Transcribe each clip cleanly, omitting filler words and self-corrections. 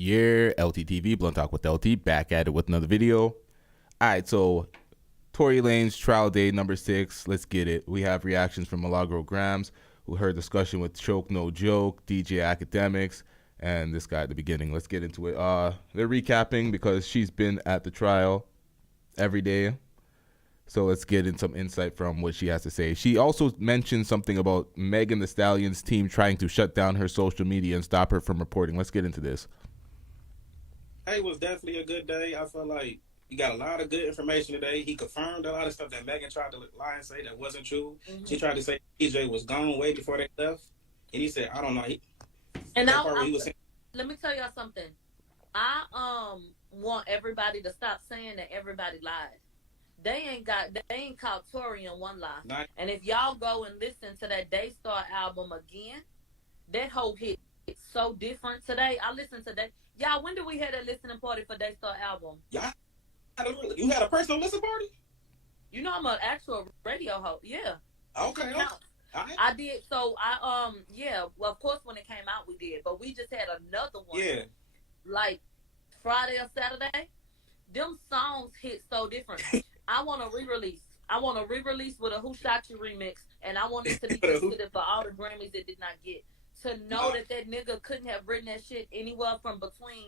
Yeah, LTTV, Blunt Talk with LT, back at it with another video. All right, so Tory Lanez trial day number 6. Let's get it. We have reactions from Milagro Gramz, who heard discussion with Choke No Joke, DJ Academics, and this guy at the beginning. Let's get into it. They're recapping because she's been at the trial every day. So let's get in some insight from what she has to say. She also mentioned something about Megan Thee Stallion's team trying to shut down her social media and stop her from reporting. Let's get into this. It was definitely a good day. I feel like you got a lot of good information today. He confirmed a lot of stuff that Megan tried to lie and say that wasn't true. Mm-hmm. She tried to say DJ was gone way before they left. And he said, I don't know. Let me tell y'all something. I want everybody to stop saying that everybody lied. They ain't caught Tory in one lie. And if y'all go and listen to that Daystar album again, that whole hit is so different today. I listened to that. Y'all, when did we have a listening party for Daystar album? Yeah. You had a personal listening party? You know I'm an actual radio host. Yeah. Okay. I did. So yeah. Well, of course when it came out we did, but we just had another one. Yeah. Like Friday or Saturday. Them songs hit so different. I want a re-release. I want a re-release with a Who Shot You remix, and I want it to be considered for all the Grammys it did not get. To know that nigga couldn't have written that shit anywhere from between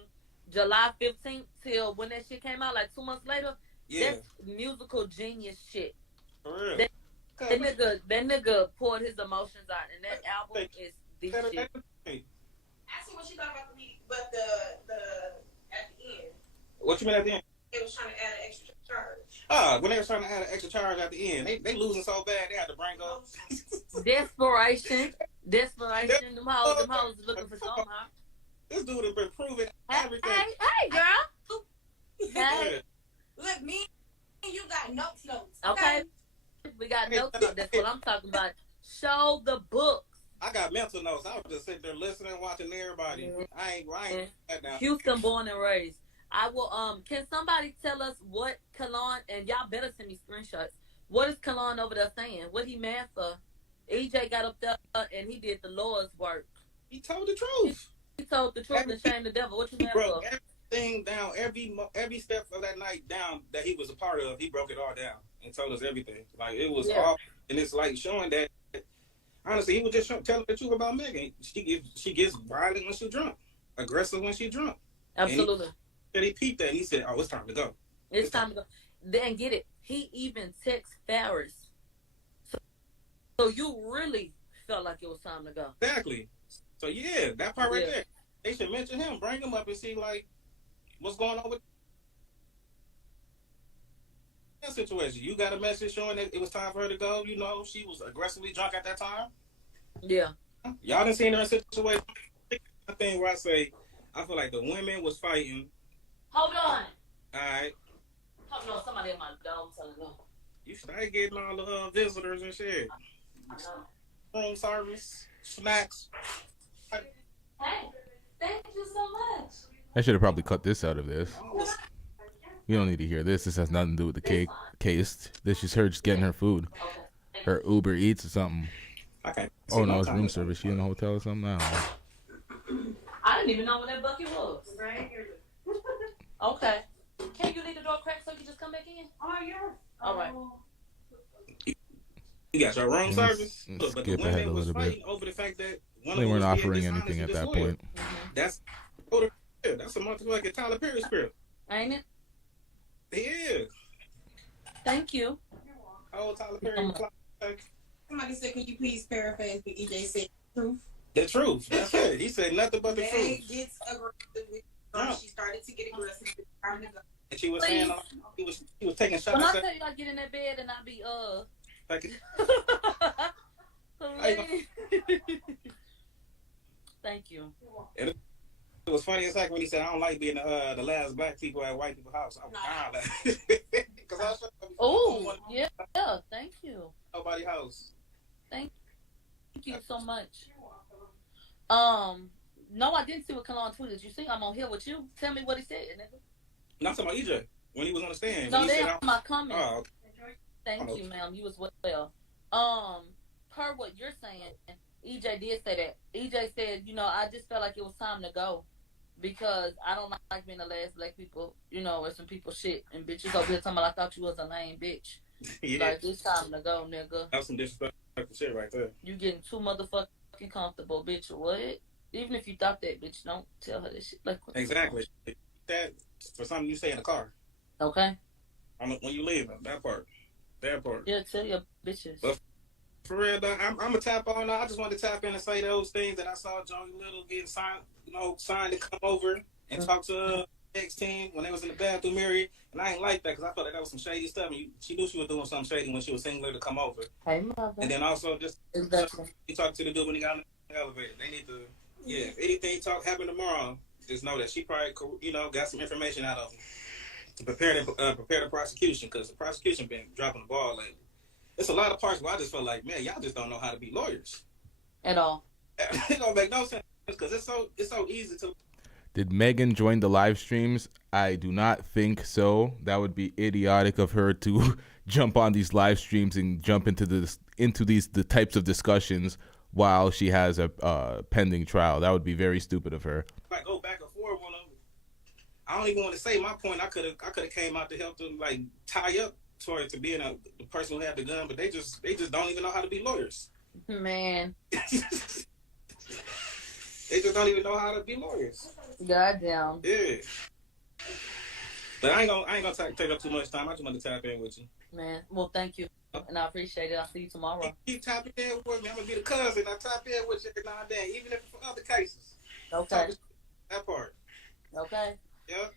July 15th till when that shit came out, like 2 months later. Yeah. That's musical genius shit. For real. That nigga poured his emotions out, and that album is the shit. Ask me what she thought about the meeting, but the at the end. What you mean at the end? They was trying to add an extra charge. When they were trying to add an extra charge at the end, they losing so bad they had to bring up desperation. Them hoes is looking for something. This dude has been proving everything. Hey, girl. Hey. Look, me and you got notes. Okay. We got notes. That's what I'm talking about. Show the books. I got mental notes. I was just sitting there listening, watching everybody. Mm-hmm. I ain't that down. Houston born and raised. I will can somebody tell us what Kalon, and y'all better send me screenshots. What is Kalon over there saying? What he mad for? EJ got up there and he did the Lord's work. He told the truth. He told the truth and shamed the devil. What you mad for? Everything down, every step of that night down that he was a part of, he broke it all down and told us everything. Like it was all, and it's like showing that honestly, he was just telling the truth about Megan. She gets violent when she's drunk, aggressive when she's drunk. Absolutely. And he peeped that and he said, "Oh, it's time to go. It's time to go." Then get it. He even texted Ferris. So you really felt like it was time to go. Exactly. So yeah, that part right there. They should mention him, bring him up and see like what's going on with that situation. You got a message showing that it was time for her to go. You know, she was aggressively drunk at that time. Yeah. Y'all done seen her in a situation. I think where I feel like the women was fighting. Hold on. Alright. Hold on, somebody in my dome telling me. You start getting all the visitors and shit. I know. Room service, snacks. Hey, thank you so much. I should have probably cut this out of this. You don't need to hear this. This has nothing to do with the case. This is her just getting her food. Her Uber Eats or something. Okay. Oh no, it's room service. She in a hotel or something? I don't know. I didn't even know what that bucket was. Right here. Okay. Can you leave the door cracked so you just come back in? Oh, yeah. All right. You got your room service. Let's but skip the ahead a women was little fighting bit. over the fact that They weren't offering anything at that point. That's a motherfucking Tyler Perry script. Ain't it? Yeah. Thank you. Oh, Tyler Perry. Somebody said, can you please paraphrase what EJ said? Truth. The truth. That's it. He said nothing but the truth. Gets aggressive with She started to get aggressive. And she was saying he was taking shots. When I tell you I get in that bed and I be like Thank you. It was funny as heck when he said, "I don't like being the last black people at white people's house." I was oh yeah, thank you. Nobody's house. Thank you so much. No, I didn't see what Kalon tweeted. You see, I'm on here with you. Tell me what he said, nigga. Not talking about EJ when he was on the stand. No, they're my comments. Oh, thank you, ma'am. You as well. Per what you're saying, EJ did say that. EJ said, you know, I just felt like it was time to go because I don't like being the last black people, or some people shit and bitches over here talking about I thought you was a lame bitch. Yeah. Like, it's time to go, nigga. That's some disrespectful shit right there. You getting too motherfucking comfortable, bitch. What? Even if you thought that, bitch, don't tell her that shit. Like, exactly. That for something you say in the car. Okay. When you leave, that part. Yeah, tell your bitches. But for real, though, I'm gonna tap on. I just wanted to tap in and say those things that I saw Joey Little getting signed to come over and talk to the next team when they was in the bathroom area. And I ain't like that because I thought that was some shady stuff. And she knew she was doing something shady when she was singling her to come over. Hey, mother. And then also just he talked to the dude when he got in the elevator. They need to, if anything happen tomorrow, just know that she probably got some information out of him to prepare the prosecution, because the prosecution been dropping the ball lately. It's a lot of parts where I just feel like, man, y'all just don't know how to be lawyers at all. It don't make no sense because it's so easy to. Did Megan join the live streams? I do not think so. That would be idiotic of her to jump on these live streams and jump into the types of discussions while she has a pending trial. That would be very stupid of her. Like, go back and forth on them. I don't even want to say my point. I could have came out to help them, like, tie up Tory to being the person who had the gun, but they just don't even know how to be lawyers. Man. They just don't even know how to be lawyers. Goddamn. Yeah. But I ain't gonna take up too much time. I just want to tap in with you. Man, well, thank you, and I appreciate it. I'll see you tomorrow. Keep tapping in with me. I'm gonna be the cousin. I tap in with you every now and then, even if it's for other cases. Okay. That part. Okay. Yep.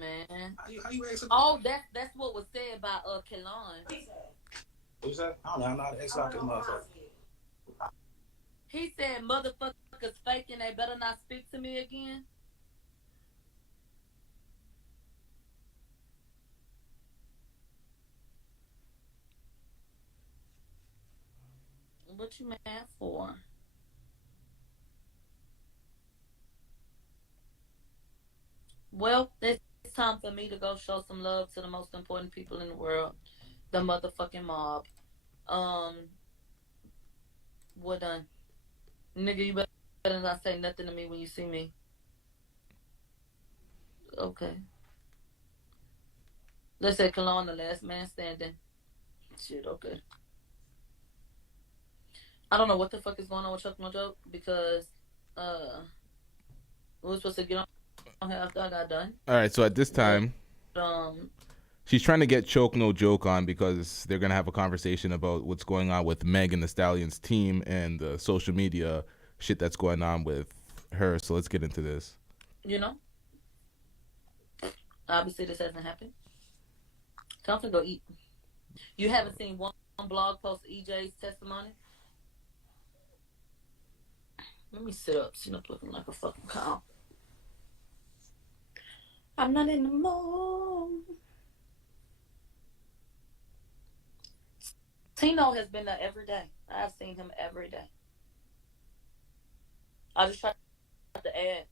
Man. How you asking? Oh, that's what was said by Kelon. What's that? I don't know. I'm not an ex-locker motherfucker. He said motherfuckers faking, they better not speak to me again. What you mad for? Well, it's time for me to go show some love to the most important people in the world, the motherfucking mob. We're done. Nigga, you better not say nothing to me when you see me. Okay. Let's say Kalon, the last man standing. Shit, okay. I don't know what the fuck is going on with Chuck No Joke because we were supposed to get on here after I got done. All right, so at this time, she's trying to get Choke No Joke on because they're gonna have a conversation about what's going on with Meg and the Stallion's team and the social media shit that's going on with her. So let's get into this. Obviously this hasn't happened. Time to go eat. You haven't seen one blog post of EJ's testimony? Let me sit up. Sit up looking like a fucking cow. I'm not in the mood. Tino has been there every day. I've seen him every day. I just tried to add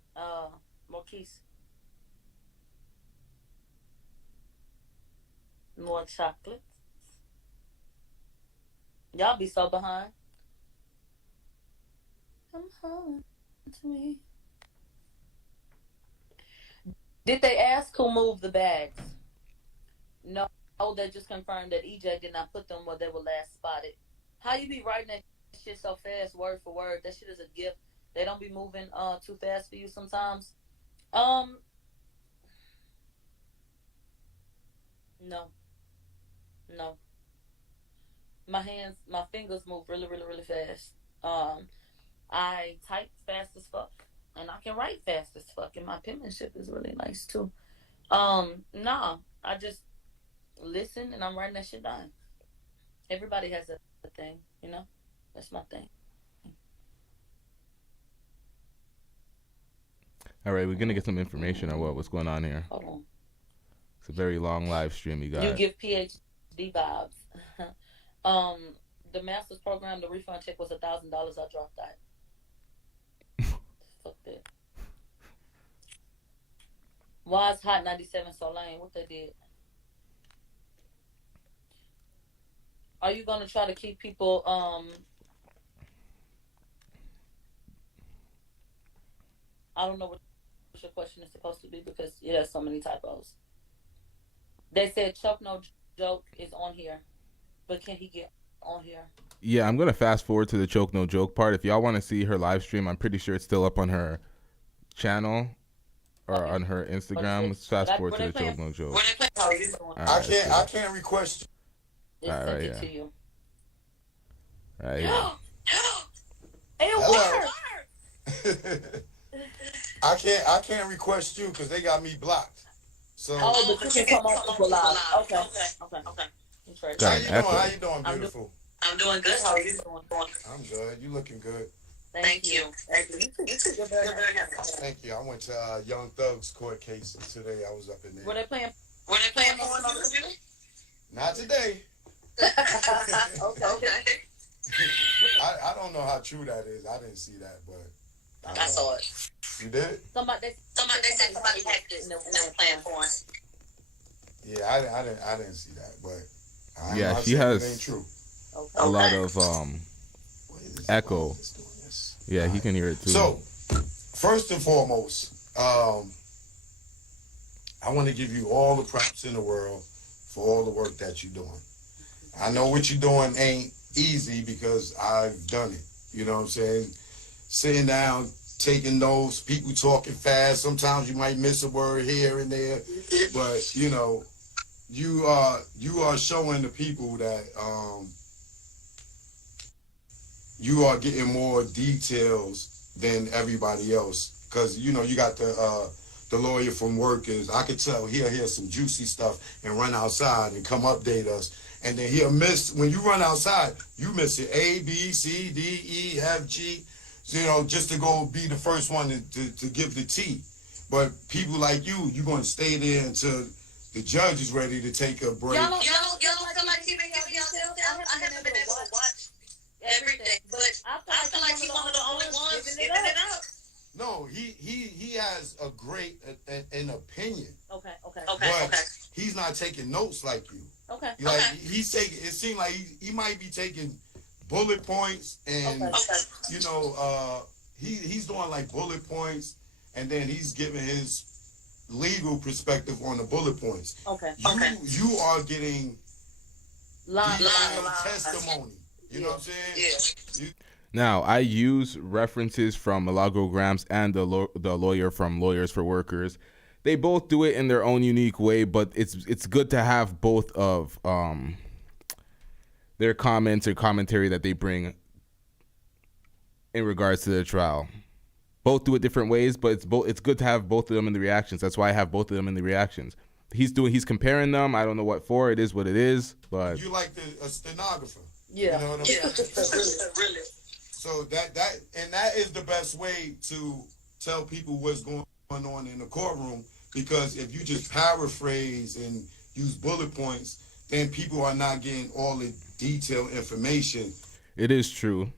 Marquise. More chocolate. Y'all be so behind. Come home to me. Did they ask who moved the bags? No, they just confirmed that EJ did not put them where they were last spotted. How you be writing that shit so fast, word for word? That shit is a gift. They don't be moving too fast for you sometimes. No. My fingers move really, really, really fast. I type fast as fuck, and I can write fast as fuck, and my penmanship is really nice too. Nah, I just listen, and I'm writing that shit down. Everybody has a thing, That's my thing. All right, we're gonna get some information on what's going on here. Hold on. It's a very long live stream, you guys. You give PhD vibes. The master's program, the refund check was $1,000. I dropped that. Fuck that. Why is Hot 97 so lame? What they did? Are you gonna try to keep people I don't know what your question is supposed to be because it has so many typos. They said Chuck No Joke is on here, but can he get on here? Yeah, I'm gonna fast forward to the Choke No Joke part. If y'all want to see her live stream, I'm pretty sure it's still up on her channel or on her Instagram. Let's fast forward to the Choke No Joke. I can't request. It's sent it to you. Right here. It worked. I can't request you because they got me blocked. So. Oh, but you can come on people live. Okay. How you doing, beautiful? I'm doing good. How are you doing? I'm good. You looking good. Thank you. Thank you. I went to Young Thug's court case today. I was up in there. Were they playing on the computer? Not today. Okay. I don't know how true that is. I didn't see that, but I saw it. You did? Somebody said somebody hacked it and they were playing porn. Yeah, I didn't see that, but yeah, she has it ain't true. A lot of echo. Yeah, he can hear it too. So, first and foremost, I want to give you all the props in the world for all the work that you're doing. I know what you're doing ain't easy because I've done it. You know what I'm saying? Sitting down, taking notes, people talking fast. Sometimes you might miss a word here and there, but you know, you are showing the people that you are getting more details than everybody else. Because you know you got the lawyer from Workers. I could tell he'll hear some juicy stuff and run outside and come update us. And then he'll miss, when you run outside, you miss it A, B, C, D, E, F, G, you know, just to go be the first one to give the T. But people like you're going to stay there until the judge is ready to take a break. Y'all don't feel like keeping yourself? I haven't been able to watch everything, but I feel like he's one of the only ones giving it up. No, he has a great an opinion. Okay. But he's not taking notes like you. Okay. Like he's taking. It seems like he might be taking bullet points, and you know, he's doing like bullet points, and then he's giving his legal perspective on the bullet points. You are getting live testimony. You know what I'm saying? Yeah. Now, I use references from Milagro Gramz and the lawyer from Lawyers for Workers. They both do it in their own unique way, but it's good to have both of their comments or commentary that they bring in regards to the trial. Both do it different ways, but it's good to have both of them in the reactions. That's why I have both of them in the reactions. He's comparing them. I don't know what for. It is what it is, but you like a stenographer. Yeah. You know what I mean? Really. So that is the best way to tell people what's going on in the courtroom, because if you just paraphrase and use bullet points, then people are not getting all the detailed information. It is true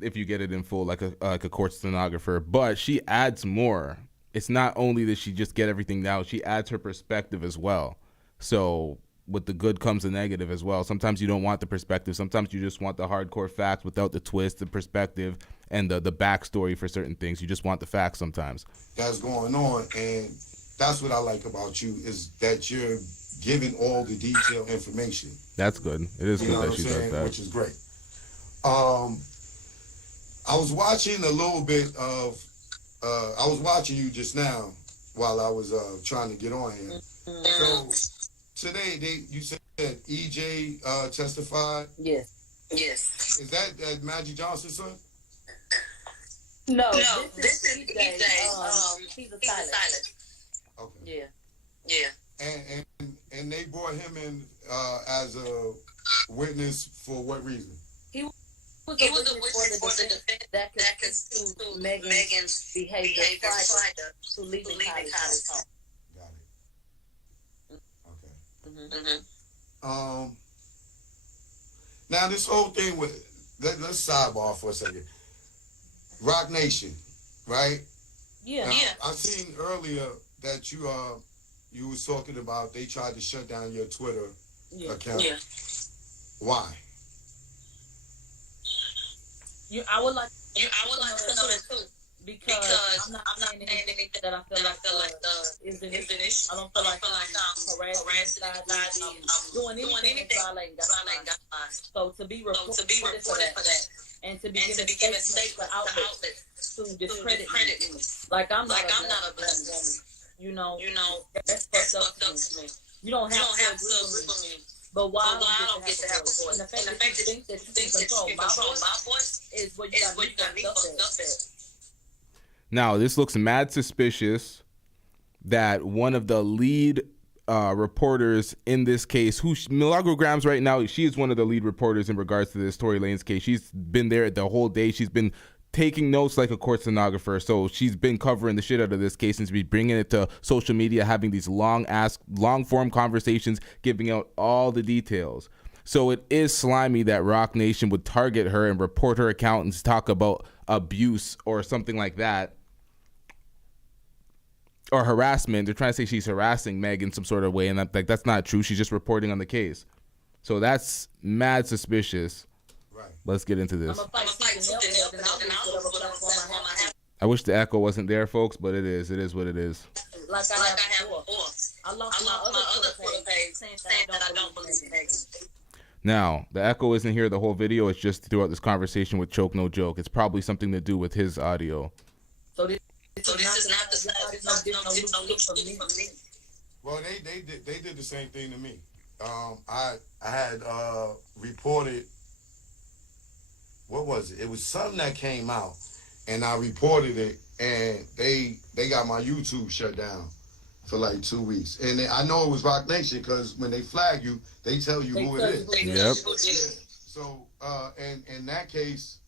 if you get it in full, like a court stenographer, but she adds more. It's not only that she just get everything down, she adds her perspective as well. So with the good comes the negative as well. Sometimes you don't want the perspective. Sometimes you just want the hardcore facts without the twist, the perspective, and the backstory for certain things. You just want the facts sometimes. That's going on, and that's what I like about you, is that you're giving all the detailed information. That's good. It is good that she does that. Which is great. I was watching a little bit of, I was watching you just now while I was trying to get on here. So today, you said EJ testified? Yes. Is that Magic Johnson's son? No, this is EJ. He's a silent. Okay. Yeah. And they brought him in as a witness for what reason? He was a witness for the defense that could sue Megan's behavior prior to leaving Kylie's home. Got it. Okay. Mm-hmm. Now this whole thing with let's sidebar for a second. Rock Nation, right? Yeah. Now, I seen earlier that you was talking about they tried to shut down your Twitter account. Yeah. Why? I would like to know that too. Because I'm not saying that I feel like is an issue. I don't feel like I'm harassing anybody, doing anything violating guidelines. So to be reported for that, and to be given statements to outlets to discredit me, like I'm not a black woman. You know, that's fucked up to me. You don't have to agree with me. But why I don't get to have a voice? And the fact that you think that you can control my voice is what you got me fucked up at. Now, this looks mad suspicious that one of the lead reporters in this case, Milagro Gramz right now, she is one of the lead reporters in regards to this Tory Lanez case. She's been there the whole day. She's been taking notes like a court stenographer. So she's been covering the shit out of this case and she's bringing it to social media, having these long form conversations, giving out all the details. So it is slimy that Rock Nation would target her and report her accountants, talk about abuse or something like that, or harassment. They're trying to say she's harassing Meg in some sort of way, and that's not true. She's just reporting on the case. So that's mad suspicious. Right. Let's get into this. I wish the echo wasn't there, folks, but it is. It is what it is. Like I have before. I lost my other Twitter page saying that I don't believe it. Now, the echo isn't here the whole video. It's just throughout this conversation with Choke No Joke. It's probably something to do with his audio. So this is not the side. Well, they did the same thing to me. I had reported, what was it? It was something that came out, and I reported it, and they got my YouTube shut down for like 2 weeks. And I know it was Rock Nation because when they flag you, they tell you who it is. Yep. Yeah. So, and in that case,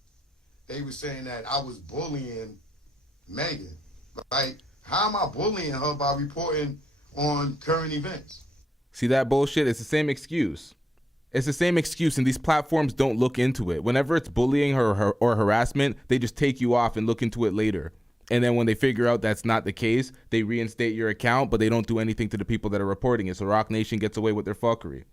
they were saying that I was bullying Megan. Like, how am I bullying her by reporting on current events? See that bullshit? It's the same excuse. It's the same excuse, and these platforms don't look into it. Whenever it's bullying or harassment, they just take you off and look into it later. And then when they figure out that's not the case, they reinstate your account, but they don't do anything to the people that are reporting it. So Rock Nation gets away with their fuckery.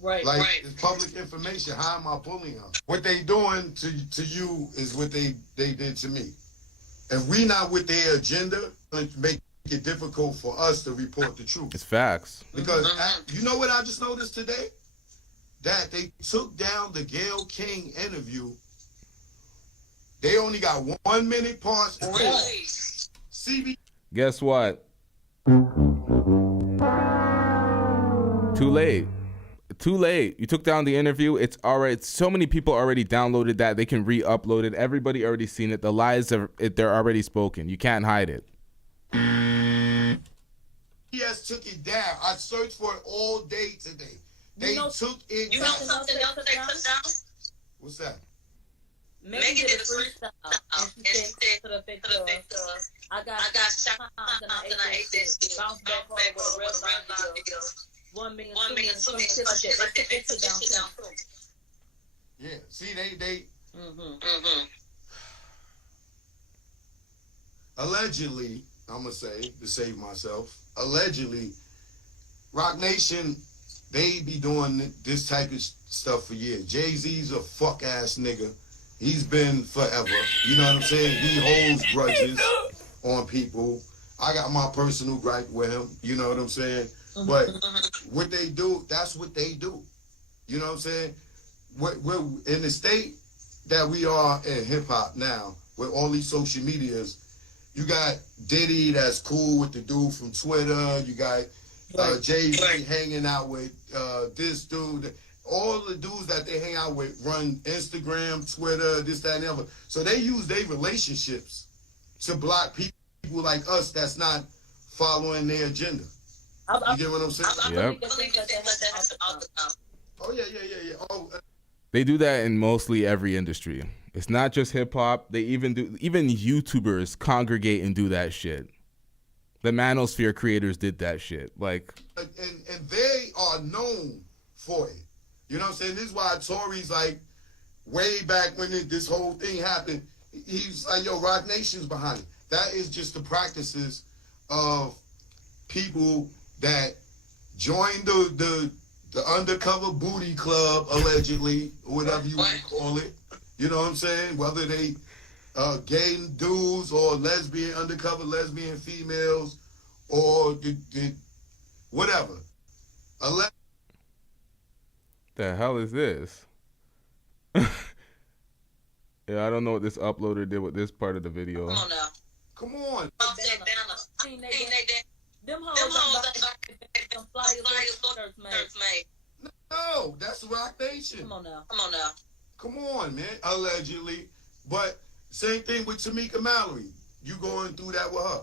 Right. Like, it's public information. How am I bullying them? What they doing to you is what they did to me. If we not with their agenda, it make it difficult for us to report the truth. It's facts. Because you know what I just noticed today? That they took down the Gayle King interview. They only got 1 minute parts. CB. Guess what? Too late. Too late. You took down the interview. It's already, so many people already downloaded that. They can re-upload it. Everybody already seen it. The lies they're already spoken. You can't hide it. Yes, took it down. I searched for it all day today. They took it down. You know something else they took down? What's that? Megan did a freestyle, and she said to the effect of, I got shot and I ate this shit. Bounce back hard with a red line video. 1 million, 2 million, some shit like that. They took it down too. Yeah, see, they allegedly, I'm going to say, to save myself, allegedly, Rock Nation, they be doing this type of stuff for years. Jay-Z's a fuck-ass nigga. He's been forever. You know what I'm saying? He holds grudges on people. I got my personal gripe with him. You know what I'm saying? But what they do, that's what they do. You know what I'm saying? We're in the state that we are in hip-hop now, with all these social medias, you got Diddy that's cool with the dude from Twitter. You got Jay-Z hanging out with this dude. All the dudes that they hang out with run Instagram, Twitter, this, that, and the other. So they use their relationships to block people like us that's not following their agenda. You get what I'm saying? Yep. Oh, yeah. Oh, they do that in mostly every industry. It's not just hip hop. They even YouTubers congregate and do that shit. The Manosphere creators did that shit. Like, and they are known for it. You know what I'm saying? This is why Tory's like, way back when this whole thing happened, he's like, yo, Rock Nation's behind it. That is just the practices of people that joined the undercover booty club, allegedly, or whatever you want to call it. You know what I'm saying? Whether they gay dudes or lesbian, undercover lesbian females, or whatever. The hell is this? Yeah, I don't know what this uploader did with this part of the video. Come on now. Come on. Them hoes some flyers made. No, that's Rock Nation. Come on now. Come on, man. Allegedly. But same thing with Tamika Mallory. You going through that with her.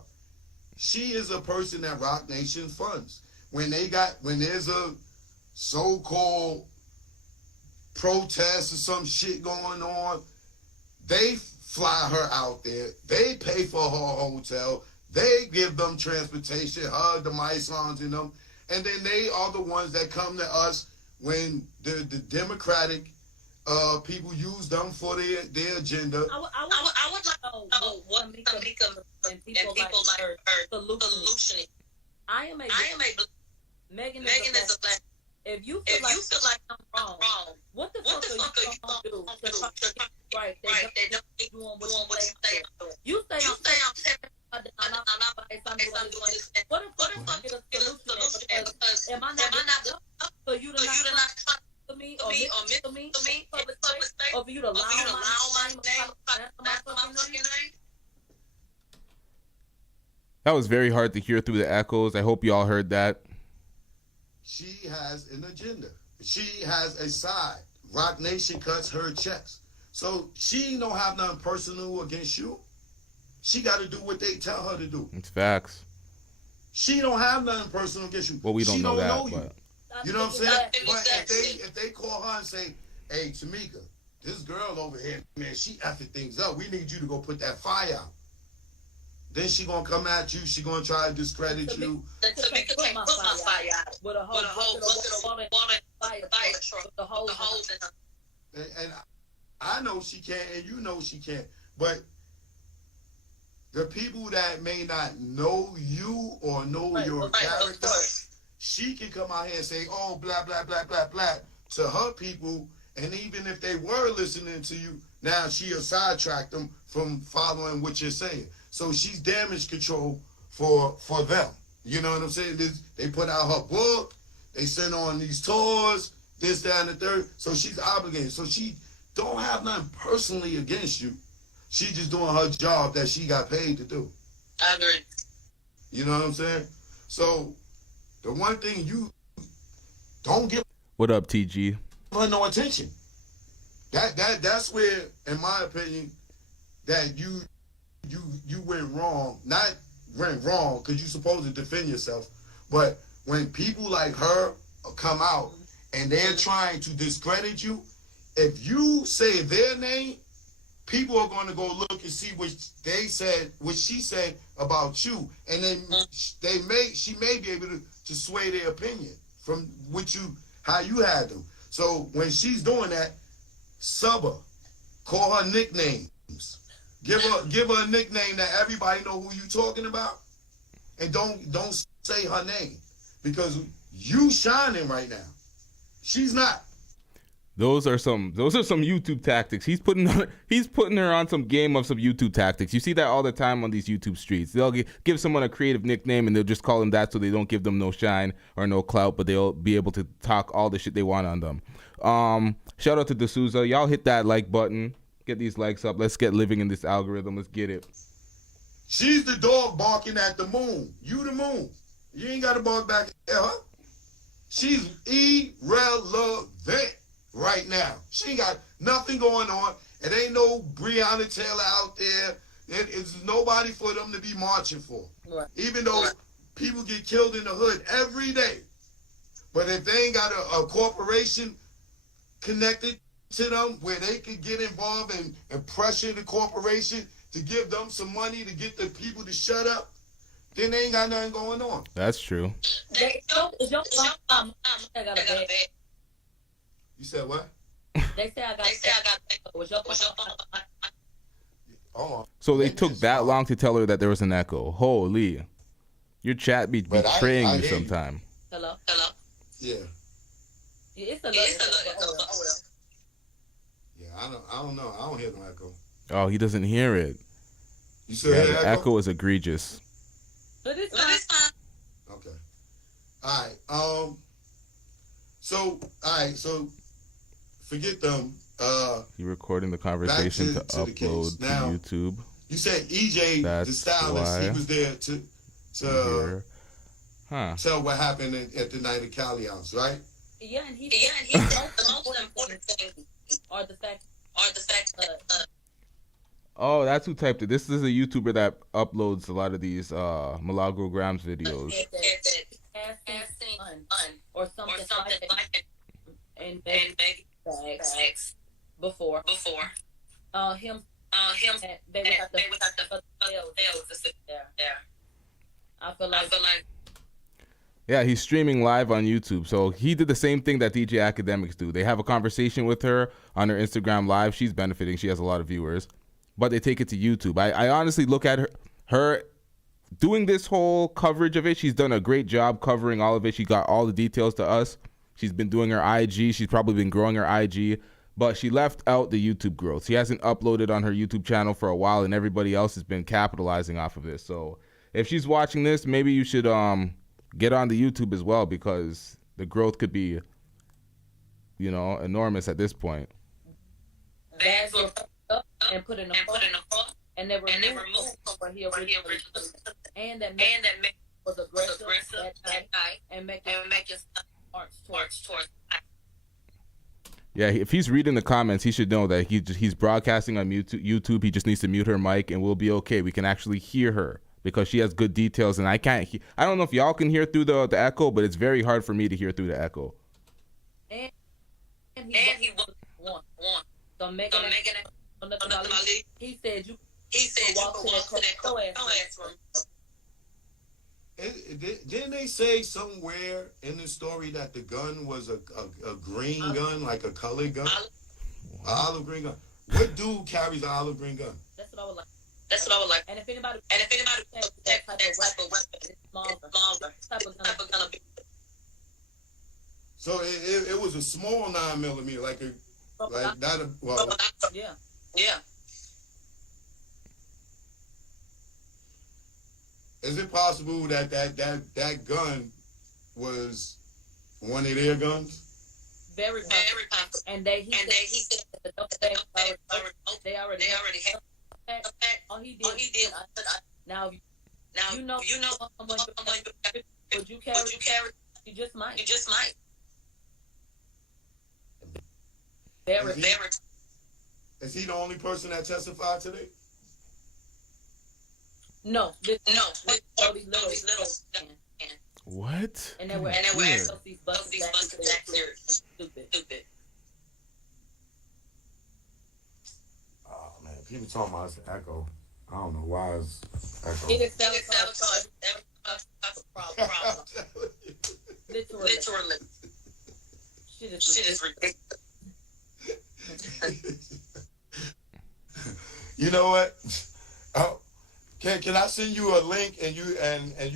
She is a person that Rock Nation funds. When there's a so-called protest or some shit going on, they fly her out there. They pay for her hotel. They give them transportation, her, the Mysons and them. And then they are the ones that come to us when the Democratic people use them for their agenda. I would like to know what Tamika and people like her solution. I am a Megan is a black. If you feel like I'm wrong, what the fuck are you gonna do? Right, they don't doing what you say. You say I'm doing this. What the fuck is a solution? Because am I not so you to not to me or miss to me or for you to allow my name? That was very hard to hear through the echoes. I hope you all heard that. She has an agenda. She has a side. Rock Nation cuts her checks. So she don't have nothing personal against you. She got to do what they tell her to do. It's facts. She don't have nothing personal against you. Well, we don't she know don't that. know you. You know what I'm saying? But if they call her and say, hey, Tamika, this girl over here, man, she effing things up. We need you to go put that fire out. Then she gonna come at you. She gonna try to discredit you. Tamika can't put my fire out With a whole bucket of water fire truck with the holes in her. And I know she can, and you know she can. But the people that may not know you or know your character, she can come out here and say, oh, blah, blah, blah, blah, blah, to her people. And even if they were listening to you, now she'll sidetrack them from following what you're saying. So she's damage control for them. You know what I'm saying? They put out her book. They send on these tours, this, that, and the third. So she's obligated. So she don't have nothing personally against you. She's just doing her job that she got paid to do. I agree. You know what I'm saying? So the one thing you don't give What up, TG? her no attention. That's where, in my opinion, that you went wrong. Not went wrong because you're supposed to defend yourself, but when people like her come out and they're trying to discredit you, if you say their name, people are going to go look and see what she said about you, and then she may be able to sway their opinion from how you had them. So when she's doing that, sub her, call her nicknames, give her a nickname that everybody know who you talking about, and don't say her name because you shining right now. She's not. Those are some YouTube tactics. He's putting her on some game of some YouTube tactics. You see that all the time on these YouTube streets. They'll give someone a creative nickname and they'll just call them that so they don't give them no shine or no clout, but they'll be able to talk all the shit they want on them. Shout out to D'Souza. Y'all hit that like button. Get these likes up. Let's get living in this algorithm. Let's get it. She's the dog barking at the moon. You the moon. You ain't got to bark back at her. She's irrelevant right now. She ain't got nothing going on. It ain't no Breonna Taylor out there. It's nobody for them to be marching for. Right. Even though people get killed in the hood every day. But if they ain't got a corporation connected to them where they could get involved and pressure the corporation to give them some money to get the people to shut up, then they ain't got nothing going on. That's true. You said what? They say I got. Hold on. So they took that long to tell her that there was an echo. Holy. Your chat be betraying you sometime. Hello? Yeah. It's a Yeah, I don't know. I don't hear no echo. Oh, he doesn't hear it. You still Yeah, hear the the echo is egregious. But it's fine. Okay. All right. So forget them. He recording the conversation to to the upload case. to Now, YouTube. You said EJ, the That's stylist, he why was there to Here. Huh. tell what happened at the night of Cali House, right? Yeah, and he said the most important thing are the fact Oh, that's who typed it. This is a YouTuber that uploads a lot of these Milagro Gramz videos. or something like that. And bags before. Him they would have to sit there. I feel like Yeah, he's streaming live on YouTube. So he did the same thing that DJ Academics do. They have a conversation with her on her Instagram live. She's benefiting. She has a lot of viewers. But they take it to YouTube. I honestly look at her doing this whole coverage of it. She's done a great job covering all of it. She got all the details to us. She's been doing her IG. She's probably been growing her IG. But she left out the YouTube growth. She hasn't uploaded on her YouTube channel for a while, and everybody else has been capitalizing off of this. So if she's watching this, maybe you should get on the YouTube as well, because the growth could be, enormous at this point. bags were up and put in the front, and they removed where he originally put it. And that was aggressive that night and making march towards. Yeah, if he's reading the comments, he should know that he's broadcasting on YouTube. He just needs to mute her mic, and we'll be okay. We can actually hear her because she has good details, and I can't. I don't know if y'all can hear through the echo, but it's very hard for me to hear through the echo. And he was one. So Megan, he said you walk to that classroom. Didn't they say somewhere in the story that the gun was a green gun, like a colored gun? An olive green gun. What dude carries an olive green gun? That's what I would like. And if anybody that type of weapon, it's smaller. Type of gun. So it was a small 9mm, like not a well. Yeah. Is it possible that gun was one of their guns? Very possible. And he said they already had. All he did. Now you know would you carry? You just might. Very. Is he the only person that testified today? No. All these little. What? And they were these buses back there. Stupid. Oh man, people talking about it's an echo. I don't know why it's echo. It is sabotage. Problem. Literally. Shit is ridiculous. You know what? Oh, can I send you a link and you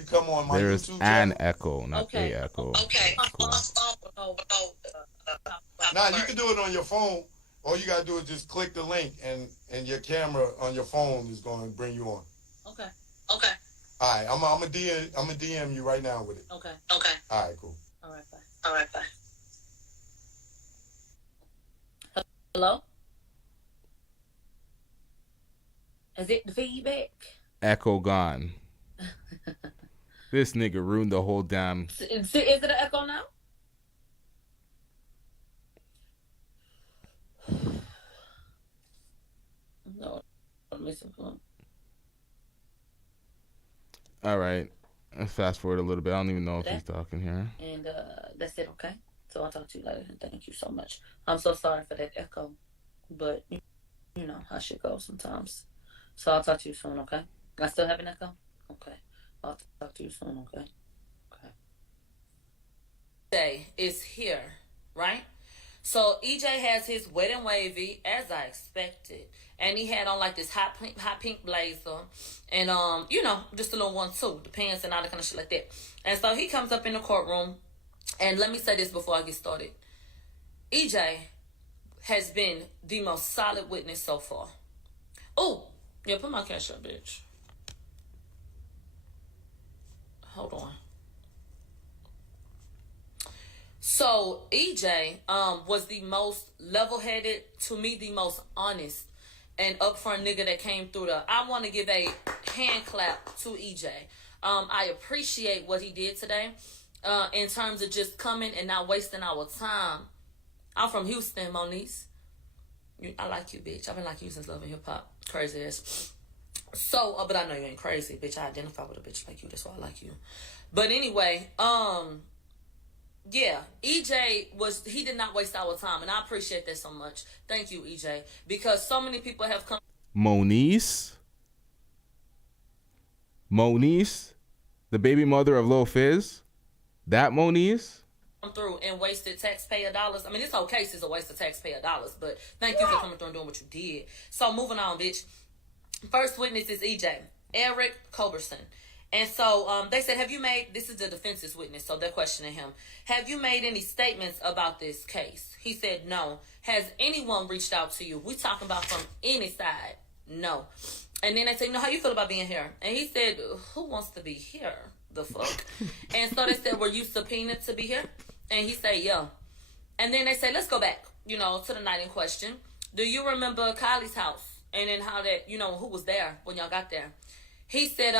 come on my There's YouTube an channel? echo, not Okay. a echo. Okay. Cool. Nah, you can do it on your phone. All you gotta do is just click the link and your camera on your phone is gonna bring you on. Okay. All right, I'm a DM you right now with it. Okay. All right, cool. All right, bye. Hello? Is it the feedback? Echo gone. This nigga ruined the whole damn. Is it an echo now? No. All right. Let's fast forward a little bit. I don't even know if he's talking here. And that's it, okay? So I'll talk to you later. Thank you so much. I'm so sorry for that echo, but you know how shit goes sometimes. So I'll talk to you soon, okay? I still have an echo? Okay. I'll talk to you soon, okay? Day is here, right? So EJ has his wet and wavy, as I expected. And he had on like this hot pink blazer. And, just a little one too. The pants and all that kind of shit like that. And so he comes up in the courtroom. And let me say this before I get started. EJ has been the most solid witness so far. Oh, yeah, put my cash up, bitch. Hold on. So EJ was the most level-headed, to me, the most honest and upfront nigga that came through the. I want to give a hand clap to EJ. I appreciate what he did today in terms of just coming and not wasting our time. I'm from Houston, Moniece. I like you, bitch. I've been like you since Love and Hip Hop. Crazy ass. So, but I know you ain't crazy, bitch. I identify with a bitch like you. That's why I like you. But anyway, yeah, EJ he did not waste our time, and I appreciate that so much. Thank you, EJ, because so many people have come. Moniece, the baby mother of Lil Fizz, that Moniece. Through and wasted taxpayer dollars. I mean, this whole case is a waste of taxpayer dollars, but thank you for coming through and doing what you did. So moving on, bitch. First witness is EJ, Eric Culberson. And so they said, have you made, this is the defense's witness, so they're questioning him. Have you made any statements about this case? He said, no. Has anyone reached out to you? We talking about from any side? No. And then they said, no, how you feel about being here? And he said, who wants to be here? The fuck? And so they said, were you subpoenaed to be here? And he said, yeah. And then they said, let's go back, to the night in question. Do you remember Kylie's house? And then how that, who was there when y'all got there? He said,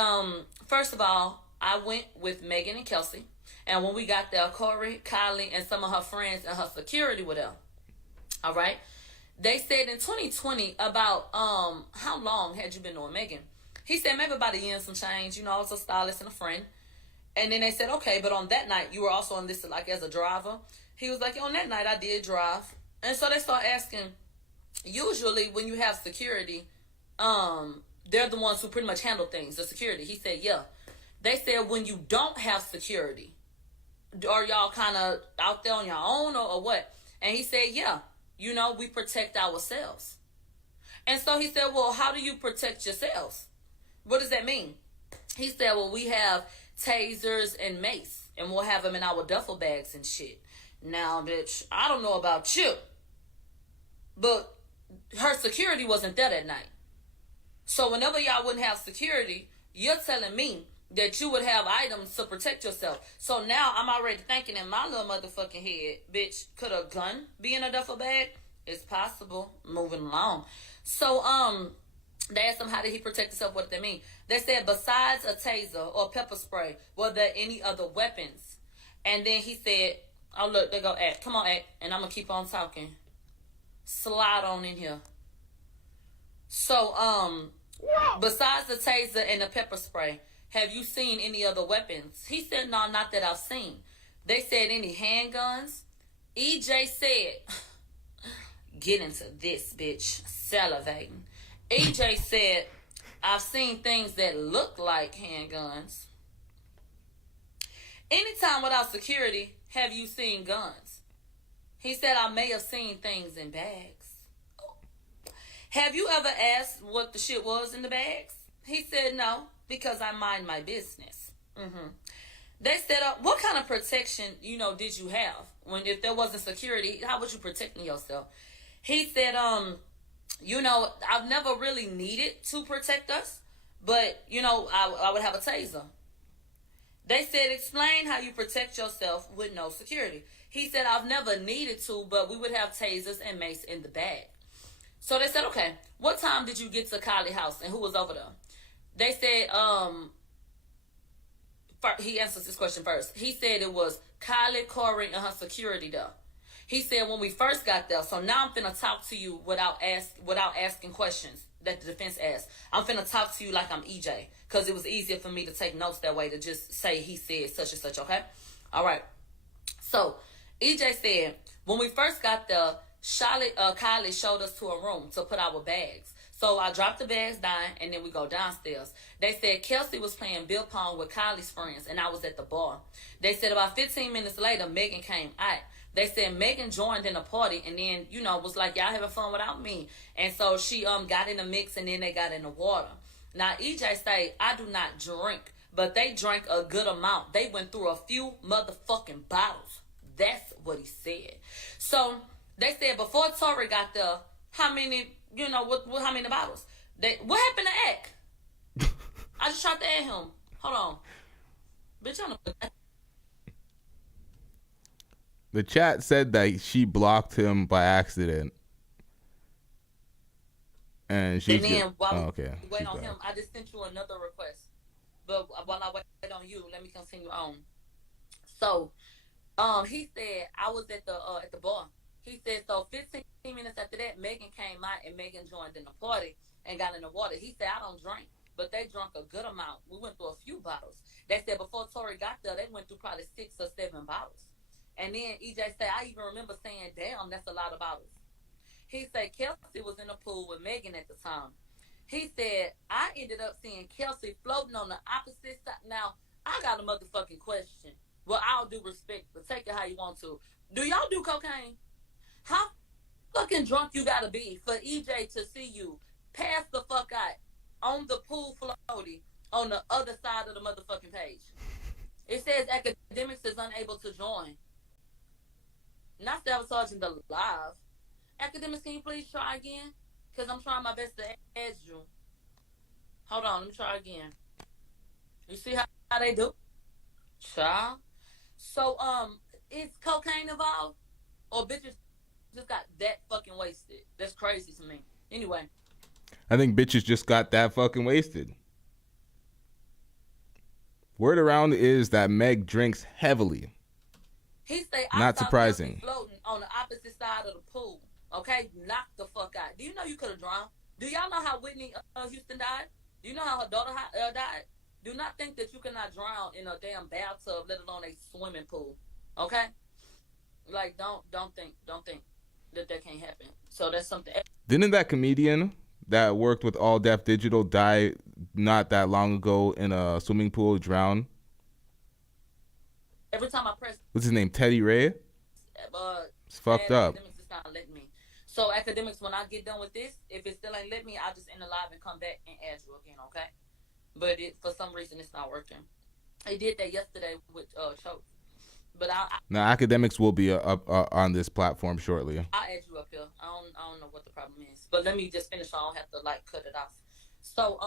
first of all, I went with Megan and Kelsey. And when we got there, Corey, Kylie, and some of her friends and her security were there. All right? They said in 2020 about how long had you been knowing Megan? He said maybe about a year and some change. I was a stylist and a friend. And then they said, okay, but on that night, you were also enlisted like as a driver. He was like, on that night, I did drive. And so they start asking, usually when you have security, they're the ones who pretty much handle things, the security. He said, yeah. They said, when you don't have security, are y'all kind of out there on your own or what? And he said, yeah, we protect ourselves. And so he said, well, how do you protect yourselves? What does that mean? He said, well, we have tasers and mace, and we'll have them in our duffel bags and shit. Now, bitch, I don't know about you, but her security wasn't there that night. So whenever y'all wouldn't have security, you're telling me that you would have items to protect yourself. So now I'm already thinking in my little motherfucking head, bitch, could a gun be in a duffel bag? It's possible. Moving along. So, they asked him, how did he protect himself? What did that mean? They said, besides a taser or pepper spray, were there any other weapons? And then he said, oh, look, they go, Act. Come on, Act. And I'm going to keep on talking. Slide on in here. So, besides the taser and the pepper spray, have you seen any other weapons? He said, no, not that I've seen. They said, any handguns? EJ said, get into this, bitch, salivating. EJ said, I've seen things that look like handguns. Anytime without security, have you seen guns? He said, I may have seen things in bags. Have you ever asked what the shit was in the bags? He said, no, because I mind my business. They said, what kind of protection, did you have? If there wasn't security, how was you protecting yourself? He said, I've never really needed to protect us, but, I would have a taser. They said, explain how you protect yourself with no security. He said, I've never needed to, but we would have tasers and mace in the bag. So they said, okay, what time did you get to Kylie's house and who was over there? They said, he answers this question first. He said it was Kylie, Corey, and her security there. He said, when we first got there, so now I'm finna talk to you without asking questions that the defense asked. I'm finna talk to you like I'm EJ, because it was easier for me to take notes that way to just say he said such and such, okay? All right. So EJ said, when we first got there, Kylie showed us to a room to put our bags. So I dropped the bags down, and then we go downstairs. They said Kelsey was playing bill pong with Kylie's friends, and I was at the bar. They said about 15 minutes later, Megan came out. They said Megan joined in the party and then, was like, y'all having fun without me. And so she got in the mix and then they got in the water. Now, EJ say, I do not drink, but they drank a good amount. They went through a few motherfucking bottles. That's what he said. So they said before Tory got there, how many, how many bottles? What happened to Ack? I just tried to add him. Hold on. Bitch, I'm The chat said that she blocked him by accident. And she and then while okay. we wait on him, I just sent you another request. But while I wait on you, let me continue on. So, he said I was at the bar. He said so 15 minutes after that, Megan came out and Megan joined in the party and got in the water. He said I don't drink, but they drank a good amount. We went through a few bottles. They said before Tory got there, they went through probably 6 or 7 bottles. And then EJ said, I even remember saying, damn, that's a lot of bottles. He said Kelsey was in the pool with Megan at the time. He said, I ended up seeing Kelsey floating on the opposite side. Now, I got a motherfucking question. Well, I'll do respect, but take it how you want to. Do y'all do cocaine? How fucking drunk you gotta be for EJ to see you pass the fuck out on the pool floaty on the other side of the motherfucking page? It says academics is unable to join. Not sabotaging the live. Academics, can you please try again? Because I'm trying my best to add you. Hold on, let me try again. You see how they do? Child. So, is cocaine involved? Or bitches just got that fucking wasted? That's crazy to me. Anyway. I think bitches just got that fucking wasted. Word around is that Meg drinks heavily. He say, not surprising. Floating on the opposite side of the pool. Okay, knock the fuck out. Do you know you could have drowned? Do y'all know how Whitney Houston died? Do you know how her daughter died? Do not think that you cannot drown in a damn bathtub, let alone a swimming pool. Okay, like don't think that can't happen. So that's something. Didn't that comedian that worked with All Deaf Digital die not that long ago in a swimming pool, drown? Every time I press, what's his name? Teddy Ray. It's fucked up. Academics is not letting me. So academics, when I get done with this, if it still ain't let me, I'll just end the live and come back and add you again, okay? But for some reason it's not working. They did that yesterday with Choke. But now academics will be up on this platform shortly. I'll add you up here. I don't know what the problem is. But let me just finish so I don't have to cut it off. So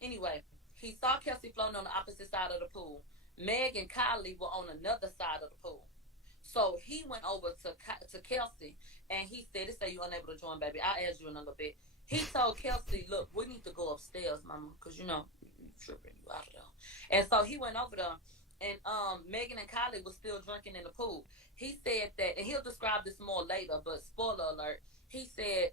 anyway, he saw Kelsey floating on the opposite side of the pool. Meg and Kylie were on another side of the pool. So he went over to Kelsey and he said, "This say you unable to join, baby. I'll add you in a little bit." He told Kelsey, "Look, we need to go upstairs, mama, because you know you tripping, you out of there." And so he went over there, and Megan and Kylie was still drinking in the pool. He said that, and he'll describe this more later, but spoiler alert, he said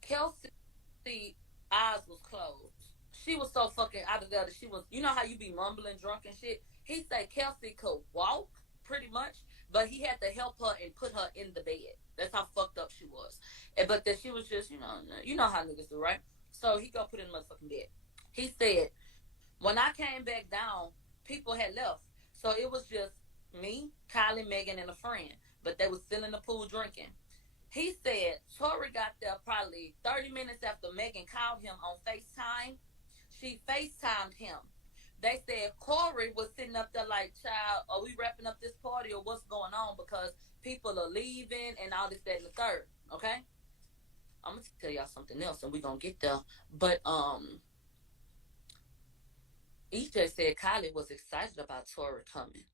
Kelsey's eyes was closed. She was so fucking out of there that she was, you know how you be mumbling drunk and shit? He said Kelsey could walk pretty much, but he had to help her and put her in the bed. That's how fucked up she was. But that she was just, you know how niggas do, right? So he go put her in the motherfucking bed. He said, when I came back down, people had left. So it was just me, Kylie, Megan, and a friend. But they was still in the pool drinking. He said Tory got there probably 30 minutes after Megan called him on FaceTime. She FaceTimed him. They said Corey was sitting up there like, child, are we wrapping up this party or what's going on? Because people are leaving and all this, that, and the third. Okay? I'm going to tell y'all something else and we're going to get there. But EJ said Kylie was excited about Tory coming.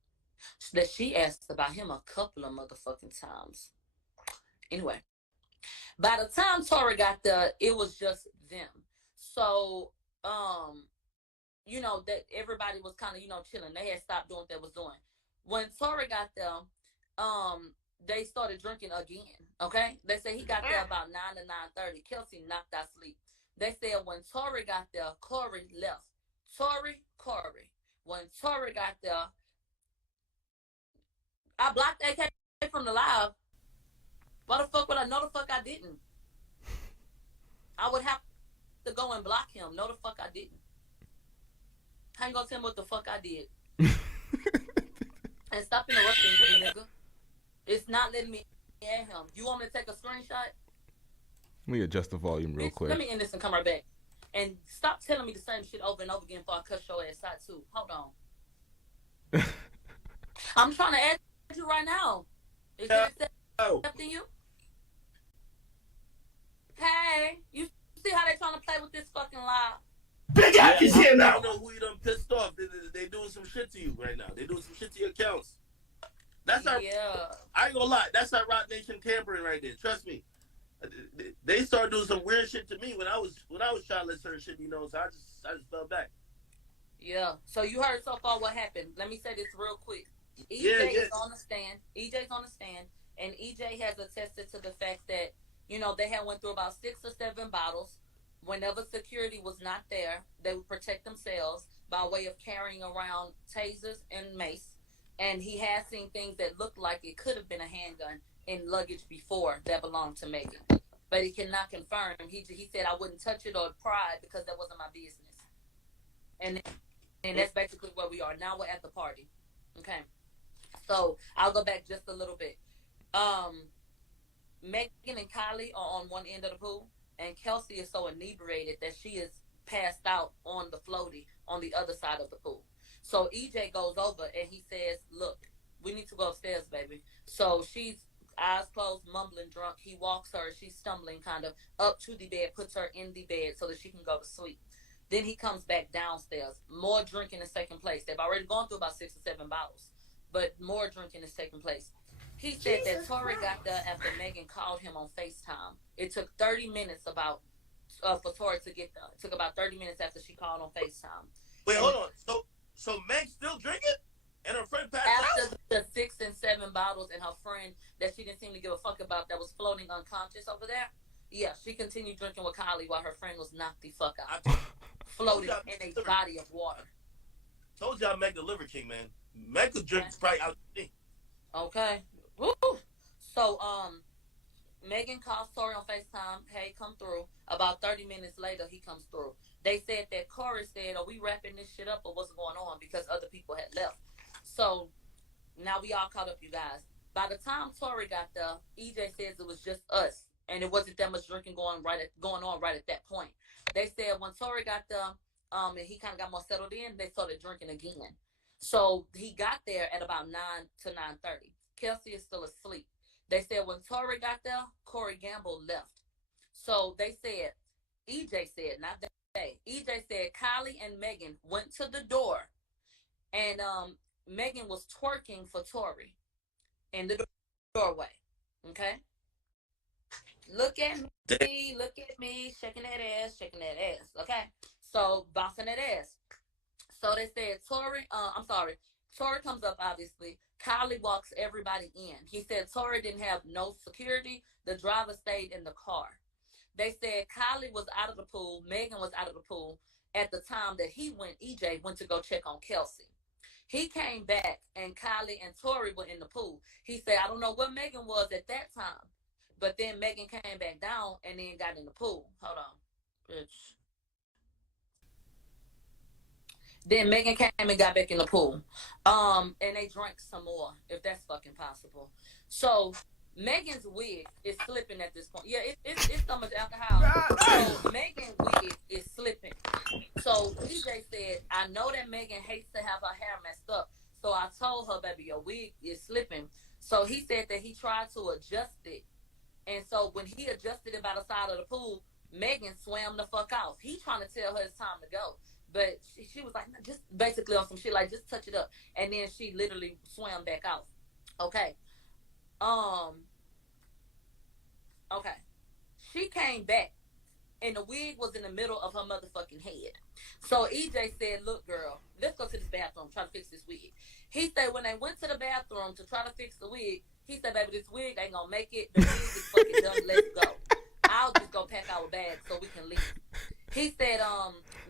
That she asked about him a couple of motherfucking times. Anyway, by the time Tory got there, it was just them. So, you know, that everybody was kind of, chilling. They had stopped doing what they was doing. When Tory got there, they started drinking again, okay? They said he got there about 9 to 9:30. Kelsey knocked out sleep. They said when Tory got there, Corey left. Corey. When Tory got there, I blocked AK from the live. Why the fuck would I? No, the fuck I didn't. I would have to go and block him. No, the fuck I didn't. I ain't gonna tell him what the fuck I did. And stop interrupting me, nigga. It's not letting me add him. You want me to take a screenshot? Let me adjust the volume real quick. Let me end this and come right back. And stop telling me the same shit over and over again before I cut your ass out too. Hold on. I'm trying to add you right now. Is it accepting you? Hey, you see how they trying to play with this fucking lie? Big Ack is here now. I don't know who you done pissed off. They doing some shit to you right now. They doing some shit to your accounts. That's our. Yeah. I ain't gonna lie. That's our Rock Nation tampering right there. Trust me. They started doing some weird shit to me when I was trying to let certain shit be known. So I just fell back. Yeah. So you heard so far what happened. Let me say this real quick. EJ is on the stand. EJ's on the stand, and EJ has attested to the fact that they had went through about 6 or 7 bottles. Whenever security was not there, they would protect themselves by way of carrying around tasers and mace. And he has seen things that looked like it could have been a handgun in luggage before that belonged to Megan. But he cannot confirm. He said, I wouldn't touch it or pry it because that wasn't my business. And that's basically where we are. Now we're at the party. Okay. So I'll go back just a little bit. Megan and Kylie are on one end of the pool, and Kelsey is so inebriated that she is passed out on the floaty on the other side of the pool. So EJ goes over and he says, look, we need to go upstairs, baby. So she's eyes closed, mumbling drunk. He walks her, she's stumbling kind of up to the bed, puts her in the bed so that she can go to sleep. Then he comes back downstairs. More drinking is taking place. They've already gone through about 6 or 7 bottles, but more drinking is taking place. He said that Tory got there after Megan called him on FaceTime. It took 30 minutes for Tory to get there. It took about 30 minutes after she called on FaceTime. Wait, hold on. So Meg's still drinking? And her friend passed out? After the 6 and 7 bottles and her friend that she didn't seem to give a fuck about that was floating unconscious over there, yeah, she continued drinking with Kylie while her friend was knocked the fuck out. Floating in a body of water. Told y'all Meg the Liver King, man. Meg could drink Sprite out of me. Okay. Woo. So, Megan calls Tory on FaceTime. Hey, come through. About 30 minutes later, he comes through. They said that Corey said, are we wrapping this shit up or what's going on? Because other people had left. So, now we all caught up, you guys. By the time Tory got there, EJ says it was just us. And it wasn't that much drinking going on right at that point. They said when Tory got there, and he kind of got more settled in, they started drinking again. So he got there at about 9 to 9:30. Kelsey is still asleep. They said when Tory got there, Corey Gamble left. So they said, EJ said, not they. EJ said Kylie and Megan went to the door, and Megan was twerking for Tory in the doorway. Okay. Look at me, shaking that ass, okay? So, bouncing that ass. So, they said, Tory comes up, obviously. Kylie walks everybody in. He said Tory didn't have no security. The driver stayed in the car. They said Kylie was out of the pool. Megan was out of the pool at the time that EJ went to go check on Kelsey. He came back, and Kylie and Tory were in the pool. He said, I don't know where Megan was at that time. But then Megan came back down and then got in the pool. Hold on, bitch. Then Megan came and got back in the pool. And they drank some more, if that's fucking possible. So Megan's wig is slipping at this point. Yeah, it's so much alcohol. So Megan's wig is slipping. So DJ said, I know that Megan hates to have her hair messed up. So I told her, baby, your wig is slipping. So he said that he tried to adjust it. And so when he adjusted it by the side of the pool, Megan swam the fuck off. He trying to tell her it's time to go. But she was like, just basically on some shit, like, just touch it up. And then she literally swam back out. Okay. Okay. She came back, and the wig was in the middle of her motherfucking head. So EJ said, look, girl, let's go to this bathroom, try to fix this wig. He said when they went to the bathroom to try to fix the wig, he said, baby, this wig ain't gonna make it. The wig is fucking done. Let's go. I'll just go pack our bags so we can leave. He said,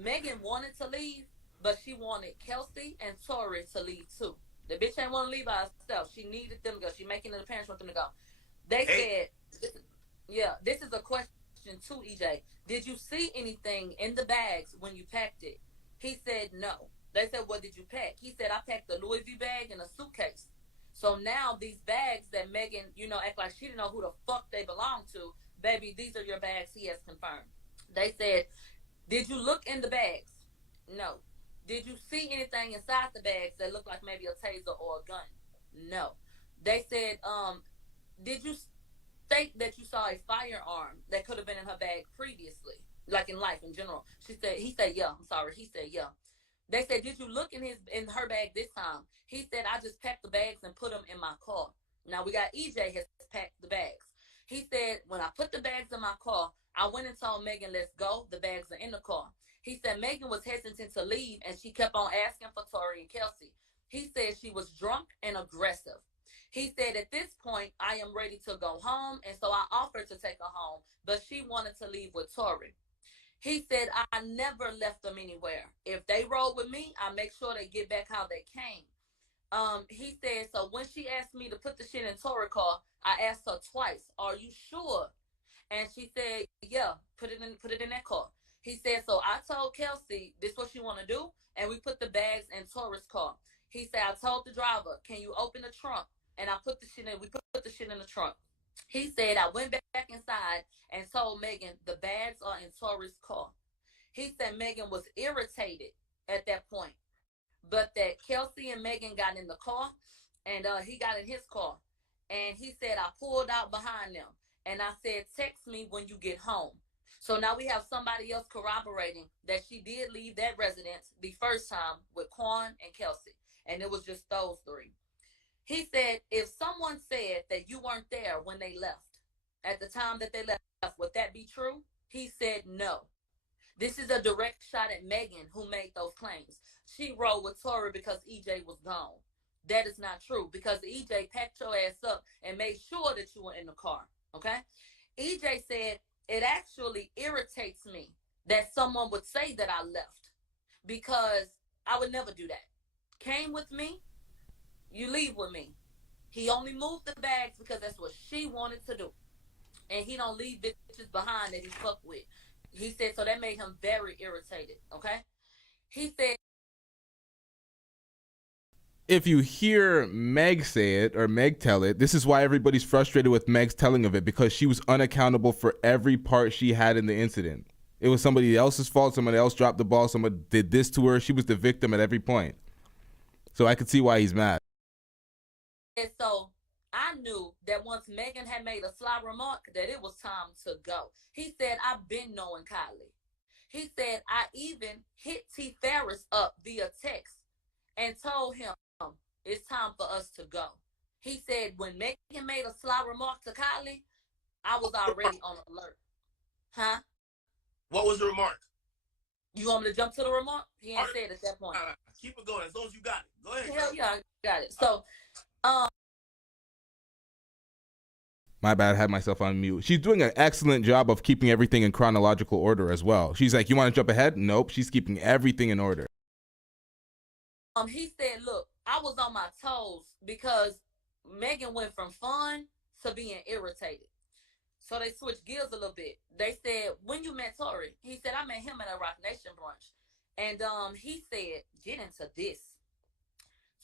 Megan wanted to leave, but she wanted Kelsey and Tory to leave too. The bitch ain't want to leave by herself. She needed them to go. She making the parents want them to go. They said, this is a question to EJ. Did you see anything in the bags when you packed it? He said no. They said, what did you pack? He said, I packed a Louis V bag and a suitcase. So now these bags that Megan, act like she didn't know who the fuck they belong to, baby, these are your bags, he has confirmed. They said, did you look in the bags? No. Did you see anything inside the bags that looked like maybe a taser or a gun? No. They said, did you state that you saw a firearm that could have been in her bag previously? like in life in general. He said, yeah. I'm sorry. He said, yeah. They said, did you look in her bag this time? He said, I just packed the bags and put them in my car. Now we got EJ has packed the bags. He said, when I put the bags in my car, I went and told Megan, let's go. The bags are in the car. He said Megan was hesitant to leave, and she kept on asking for Tory and Kelsey. He said she was drunk and aggressive. He said, at this point, I am ready to go home, and so I offered to take her home, but she wanted to leave with Tory. He said, I never left them anywhere. If they roll with me, I make sure they get back how they came. He said, so when she asked me to put the shit in Tory car, I asked her twice, are you sure? And she said, yeah, put it in that car. He said, so I told Kelsey, this is what you want to do? And we put the bags in Tory's car. He said, I told the driver, can you open the trunk? And we put the shit in the trunk. He said, I went back inside and told Megan the bags are in Tory's car. He said Megan was irritated at that point, but that Kelsey and Megan got in the car, and he got in his car. And he said, I pulled out behind them, and I said, text me when you get home. So now we have somebody else corroborating that she did leave that residence the first time with Quan and Kelsey, and it was just those three. He said, if someone said that you weren't there when they left, at the time that they left, would that be true? He said, no. This is a direct shot at Megan, who made those claims. She rode with Tory because EJ was gone. That is not true, because EJ packed your ass up and made sure that you were in the car, okay? EJ said, it actually irritates me that someone would say that I left, because I would never do that. Came with me, you leave with me. He only moved the bags because that's what she wanted to do. And he don't leave bitches behind that he fucked with. He said, so that made him very irritated, okay? He said, if you hear Meg say it or Meg tell it, this is why everybody's frustrated with Meg's telling of it, because she was unaccountable for every part she had in the incident. It was somebody else's fault. Somebody else dropped the ball. Someone did this to her. She was the victim at every point. So I could see why he's mad. And so I knew that once Megan had made a sly remark that it was time to go. He said, I've been knowing Kylie. He said, I even hit T. Ferris up via text and told him it's time for us to go. He said, when Megan made a sly remark to Kylie, I was already on alert. Huh? What was the remark? You want me to jump to the remark? He ain't said at that point. Keep it going as long as you got it. Go ahead. Hell yeah, I got it. So, My bad, I had myself on mute. She's doing an excellent job of keeping everything in chronological order as well. She's like, you want to jump ahead? Nope, she's keeping everything in order. He said, look, I was on my toes because Megan went from fun to being irritated. So they switched gears a little bit. They said, when you met Tory? He said, I met him at a Rock Nation brunch. And he said, get into this.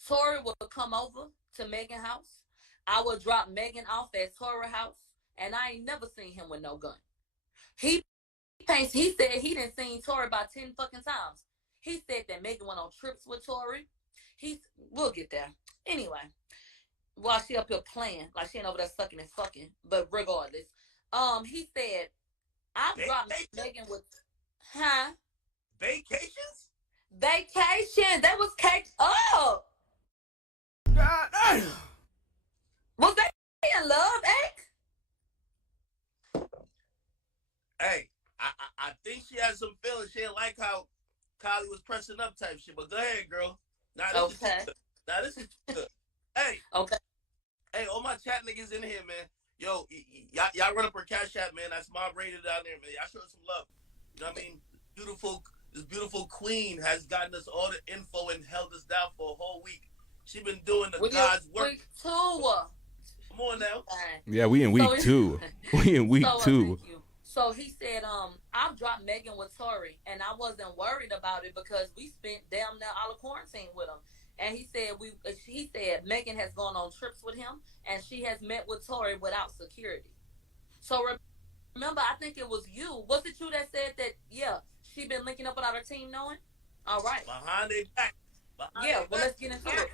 Tory would come over to Megan's house. I would drop Megan off at Tory's house, and I ain't never seen him with no gun. He said he didn't seen Tory about 10 fucking times. He said that Megan went on trips with Tory. We'll get there. Anyway, while she up here playing, like she ain't over there sucking and fucking, but regardless. He said, I dropped Megan with, huh? Vacations? Vacations. That was cake up. God damn. Was they in love, Ek? Hey, I think she had some feelings. She didn't like how Kylie was pressing up type shit. But go ahead, girl. Now this is good. Hey. Okay. Hey, all my chat niggas in here, man. Yo, y'all run up her cash app, man. That's mob rated down there, man. Y'all show her some love. You know what I mean? This beautiful queen has gotten us all the info and held us down for a whole week. She been doing God's work. Week 2. Come on now. Yeah, we in week 2. We in week 2. So he said, I've dropped Megan with Tory, and I wasn't worried about it because we spent damn near all the quarantine with him. And he said Megan has gone on trips with him, and she has met with Tory without security. So remember, I think it was you. Was it you that said that, yeah, she been linking up with our team knowing? All right. Behind their back. Let's get into it.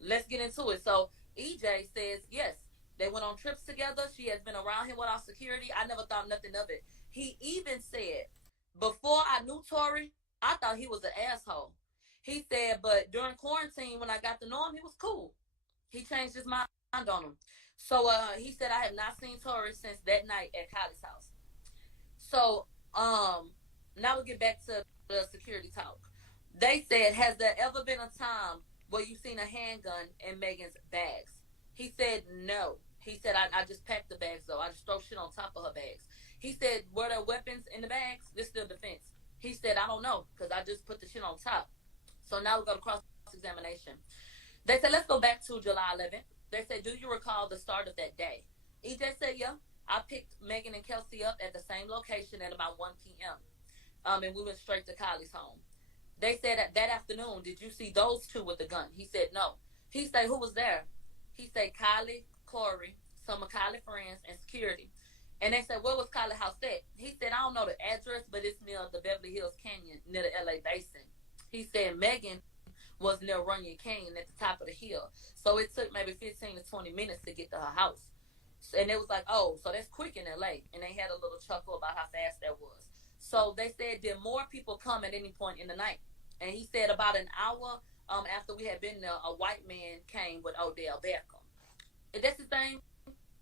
Let's get into it. So EJ says, yes, they went on trips together. She has been around him without security. I never thought nothing of it. He even said before I knew Tory, I thought he was an asshole. He said, but during quarantine, when I got to know him, he was cool. He changed his mind on him. So he said, I have not seen Tory since that night at Kylie's house. So now we get back to the security talk. They said, has there ever been a time where you've seen a handgun in Megan's bags? He said, no. He said, I just packed the bags, though. I just throw shit on top of her bags. He said, were there weapons in the bags? This is still defense. He said, I don't know, because I just put the shit on top. So now we go to cross-examination. They said, let's go back to July 11th. They said, do you recall the start of that day? EJ said, yeah. I picked Megan and Kelsey up at the same location at about 1 p.m. And we went straight to Kylie's home. They said that afternoon, did you see those two with the gun? He said, no. He said, who was there? He said, Kylie, Corey, some of Kylie's friends, and security. And they said, where was Kylie's house at? He said, I don't know the address, but it's near the Beverly Hills Canyon, near the LA Basin. He said Megan was near Runyon Canyon at the top of the hill. So it took maybe 15 to 20 minutes to get to her house. And it was like, oh, so that's quick in LA. And they had a little chuckle about how fast that was. So they said, did more people come at any point in the night? And he said about an hour after we had been there, a white man came with Odell Beckham. And that's his thing?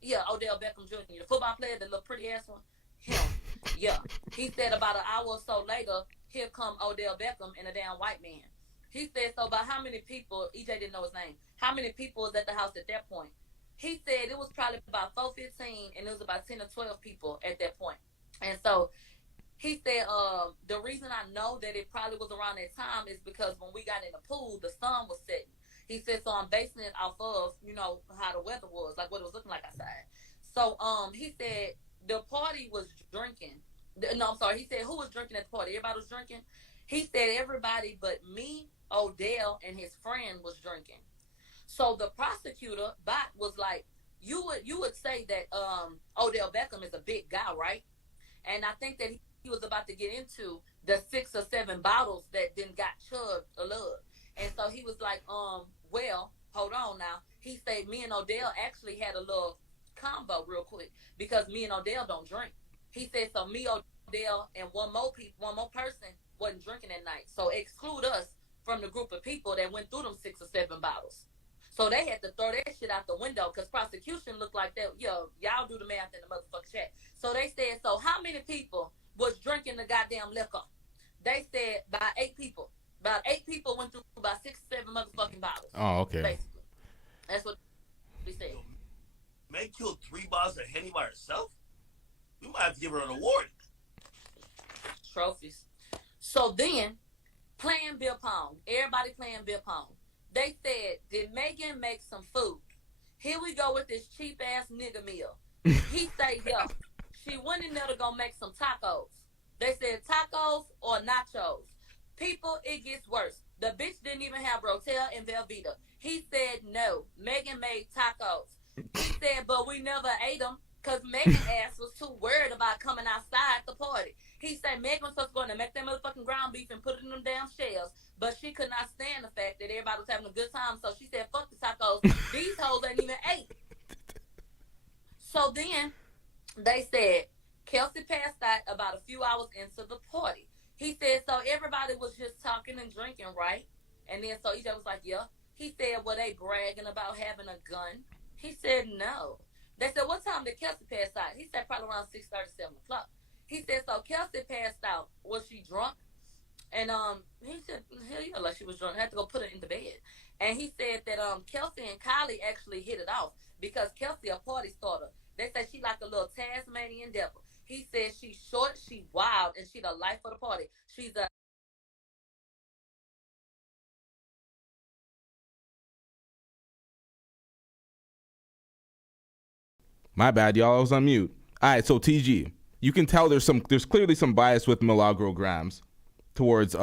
Yeah, Odell Beckham Jr., the football player, the little pretty ass one. Him. Yeah. He said about an hour or so later, here come Odell Beckham and a damn white man. He said, so about how many people, EJ didn't know his name, how many people was at the house at that point? He said it was probably about 4:15, and it was about 10 or 12 people at that point. And so he said the reason I know that it probably was around that time is because when we got in the pool, the sun was setting. He said, so I'm basing it off of, you know, how the weather was, like what it was looking like outside. So he said the party was drinking. No, I'm sorry. He said, who was drinking at the party? Everybody was drinking. He said everybody but me, Odell, and his friend was drinking. So the prosecutor, Bot, was like, you would say that Odell Beckham is a big guy, right? And I think that he was about to get into the 6 or 7 bottles that then got chugged a lot. And so he was like, well, hold on now. He said me and Odell actually had a little combo real quick because me and Odell don't drink. He said, so me, Odell, and one more person wasn't drinking that night. So exclude us from the group of people that went through them 6 or 7 bottles. So they had to throw that shit out the window because prosecution looked like that. Yo, y'all do the math in the motherfucking chat. So they said, so how many people was drinking the goddamn liquor? They said about 8 people. About 8 people went through about 6 or 7 motherfucking bottles. Oh, okay. Basically. That's what he said. Meg killed 3 bottles of Henny by herself? We might have to give her an award. Trophies. So then, playing beer pong. Everybody playing beer pong. They said, did Megan make some food? Here we go with this cheap-ass nigga meal. He said, yeah. She went in there to go make some tacos. They said tacos or nachos. People, it gets worse. The bitch didn't even have Rotel and Velveeta. He said, no. Megan made tacos. He said, but we never ate them because Megan's ass was too worried about coming outside the party. He said Megan was going to make that motherfucking ground beef and put it in them damn shells, but she could not stand the fact that everybody was having a good time, so she said, fuck the tacos. These hoes ain't even ate. So then they said Kelsey passed out about a few hours into the party. He said, so everybody was just talking and drinking, right? And then so EJ was like, yeah. He said, were they bragging about having a gun? He said, no. They said, what time did Kelsey pass out? He said, probably around 6:30, 7 o'clock. He said, so Kelsey passed out. Was she drunk? And he said, hell yeah, like she was drunk. I had to go put her in the bed. And he said that Kelsey and Kylie actually hit it off because Kelsey a party starter. They said she like a little Tasmanian devil. He said she's short, she wild, and she the life of the party. She's a My bad, y'all. I was on mute. All right, so TG, you can tell there's clearly some bias with Milagro Gramz towards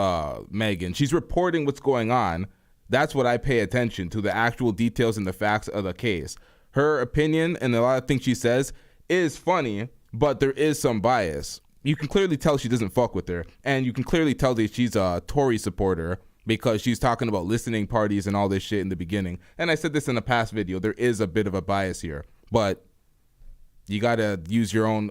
Megan. She's reporting what's going on. That's what I pay attention to, the actual details and the facts of the case. Her opinion and a lot of things she says is funny, but there is some bias. You can clearly tell she doesn't fuck with her, and you can clearly tell that she's a Tory supporter because she's talking about listening parties and all this shit in the beginning. And I said this in a past video. There is a bit of a bias here, but you got to use your own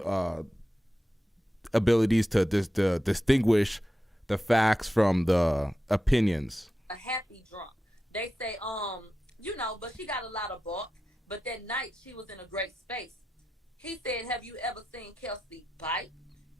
abilities to distinguish the facts from the opinions. A happy drunk. They say, but she got a lot of bark. But that night she was in a great space. He said, have you ever seen Kelsey bite?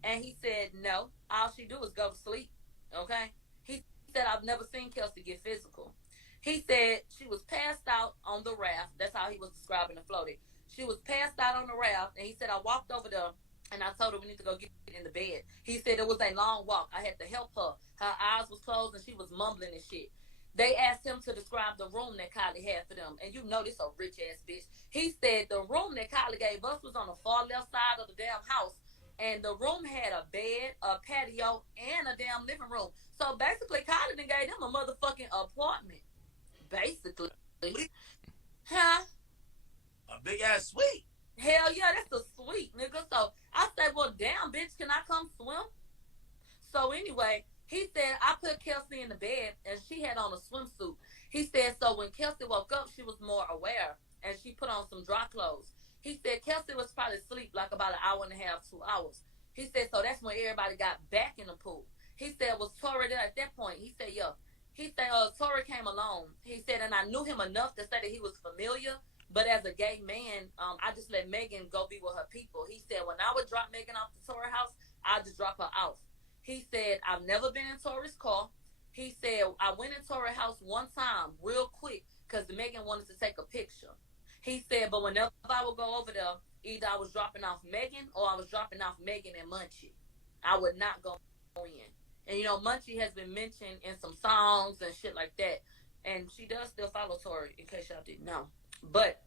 And he said, no. All she do is go to sleep. Okay? He said, I've never seen Kelsey get physical. He said she was passed out on the raft. That's how he was describing the floaty. She was passed out on the raft, and he said, I walked over there, and I told her we need to go get in the bed. He said it was a long walk. I had to help her. Her eyes was closed, and she was mumbling and shit. They asked him to describe the room that Kylie had for them. And you know this a rich-ass bitch. He said the room that Kylie gave us was on the far left side of the damn house. And the room had a bed, a patio, and a damn living room. So basically, Kylie done gave them a motherfucking apartment. Basically. Huh? A big-ass suite. Hell yeah, that's a suite, nigga. So I said, well, damn, bitch, can I come swim? So anyway, he said, I put Kelsey in the bed, and she had on a swimsuit. He said, so when Kelsey woke up, she was more aware, and she put on some dry clothes. He said Kelsey was probably asleep like about an hour and a half, 2 hours. He said, so that's when everybody got back in the pool. He said, was Tory there at that point? He said, yeah. He said, Tory came along. He said, and I knew him enough to say that he was familiar, but as a gay man, I just let Megan go be with her people. He said, when I would drop Megan off the Tory house, I'd just drop her off. He said, I've never been in Tory's car. He said, I went in Tory's house one time real quick because Megan wanted to take a picture. He said, but whenever I would go over there, either I was dropping off Megan or I was dropping off Megan and Munchie. I would not go in. And, you know, Munchie has been mentioned in some songs and shit like that. And she does still follow Tory, in case y'all didn't know. But,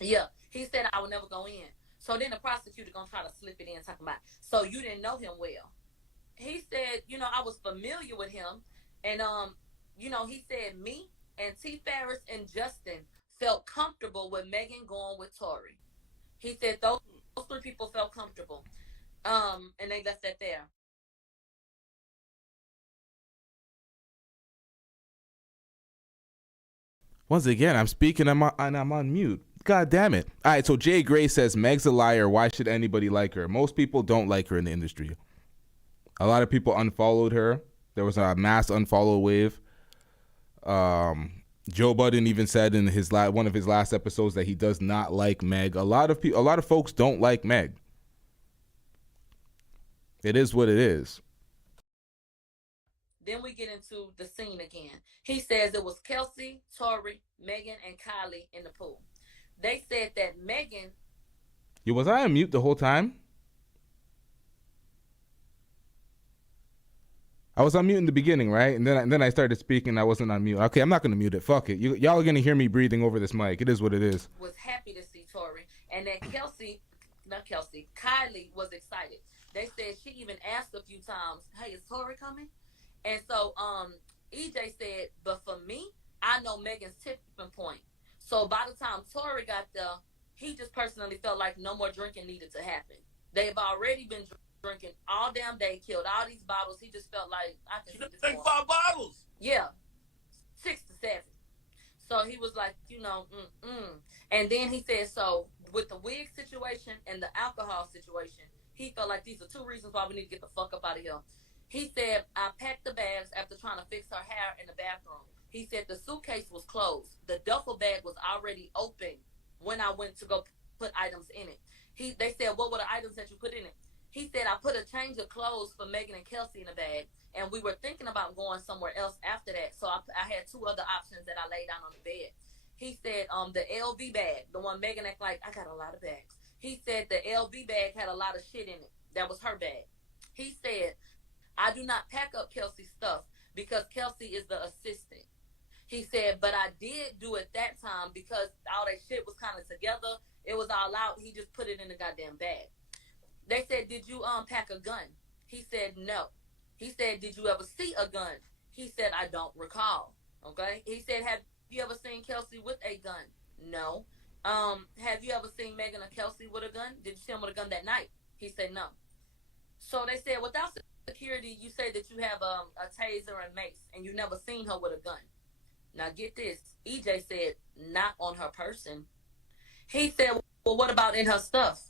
yeah, he said I would never go in. So then the prosecutor going to try to slip it in, talking about, so you didn't know him well. He said, you know, I was familiar with him. And, he said me and T. Ferris and Justin felt comfortable with Megan going with Tory. He said those three people felt comfortable. And they left that there. Once again, I'm speaking and I'm on mute. God damn it. All right, so Jay Gray says, Meg's a liar. Why should anybody like her? Most people don't like her in the industry. A lot of people unfollowed her. There was a mass unfollow wave. Joe Budden even said in one of his last episodes that he does not like Meg. A lot of folks don't like Meg. It is what it is. Then we get into the scene again. He says it was Kelsey, Tory, Megan, and Kylie in the pool. They said that Megan... Was I on mute the whole time? I was on mute in the beginning, right? And then I started speaking. I wasn't on mute. Okay, I'm not going to mute it. Fuck it. Y'all are going to hear me breathing over this mic. It is what it is. Was happy to see Tory. And that Kylie was excited. They said she even asked a few times, hey, is Tory coming? And so EJ said, but for me, I know Megan's tipping point. So by the time Tory got there, he just personally felt like no more drinking needed to happen. They've already been drinking all damn day, killed all these bottles. He just felt like, I can see this drink 5 bottles. Yeah, 6 to 7. So he was like, And then he said, so with the wig situation and the alcohol situation, he felt like these are 2 reasons why we need to get the fuck up out of here. He said, I packed the bags after trying to fix her hair in the bathroom. He said the suitcase was closed. The duffel bag was already open when I went to go put items in it. They said, what were the items that you put in it? He said, I put a change of clothes for Megan and Kelsey in the bag, and we were thinking about going somewhere else after that. So I had 2 other options that I laid down on the bed. He said, the LV bag, the one Megan act like, I got a lot of bags. He said the LV bag had a lot of shit in it. That was her bag. He said, I do not pack up Kelsey's stuff because Kelsey is the assistant. He said, but I did do it that time because all that shit was kind of together. It was all out. He just put it in the goddamn bag. They said, did you pack a gun? He said, no. He said, did you ever see a gun? He said, I don't recall. Okay. He said, have you ever seen Kelsey with a gun? No. Have you ever seen Megan or Kelsey with a gun? Did you see him with a gun that night? He said, no. So they said, without security, you say that you have a taser and mace, and you never seen her with a gun. Now get this. EJ said, not on her person. He said, well, what about in her stuff?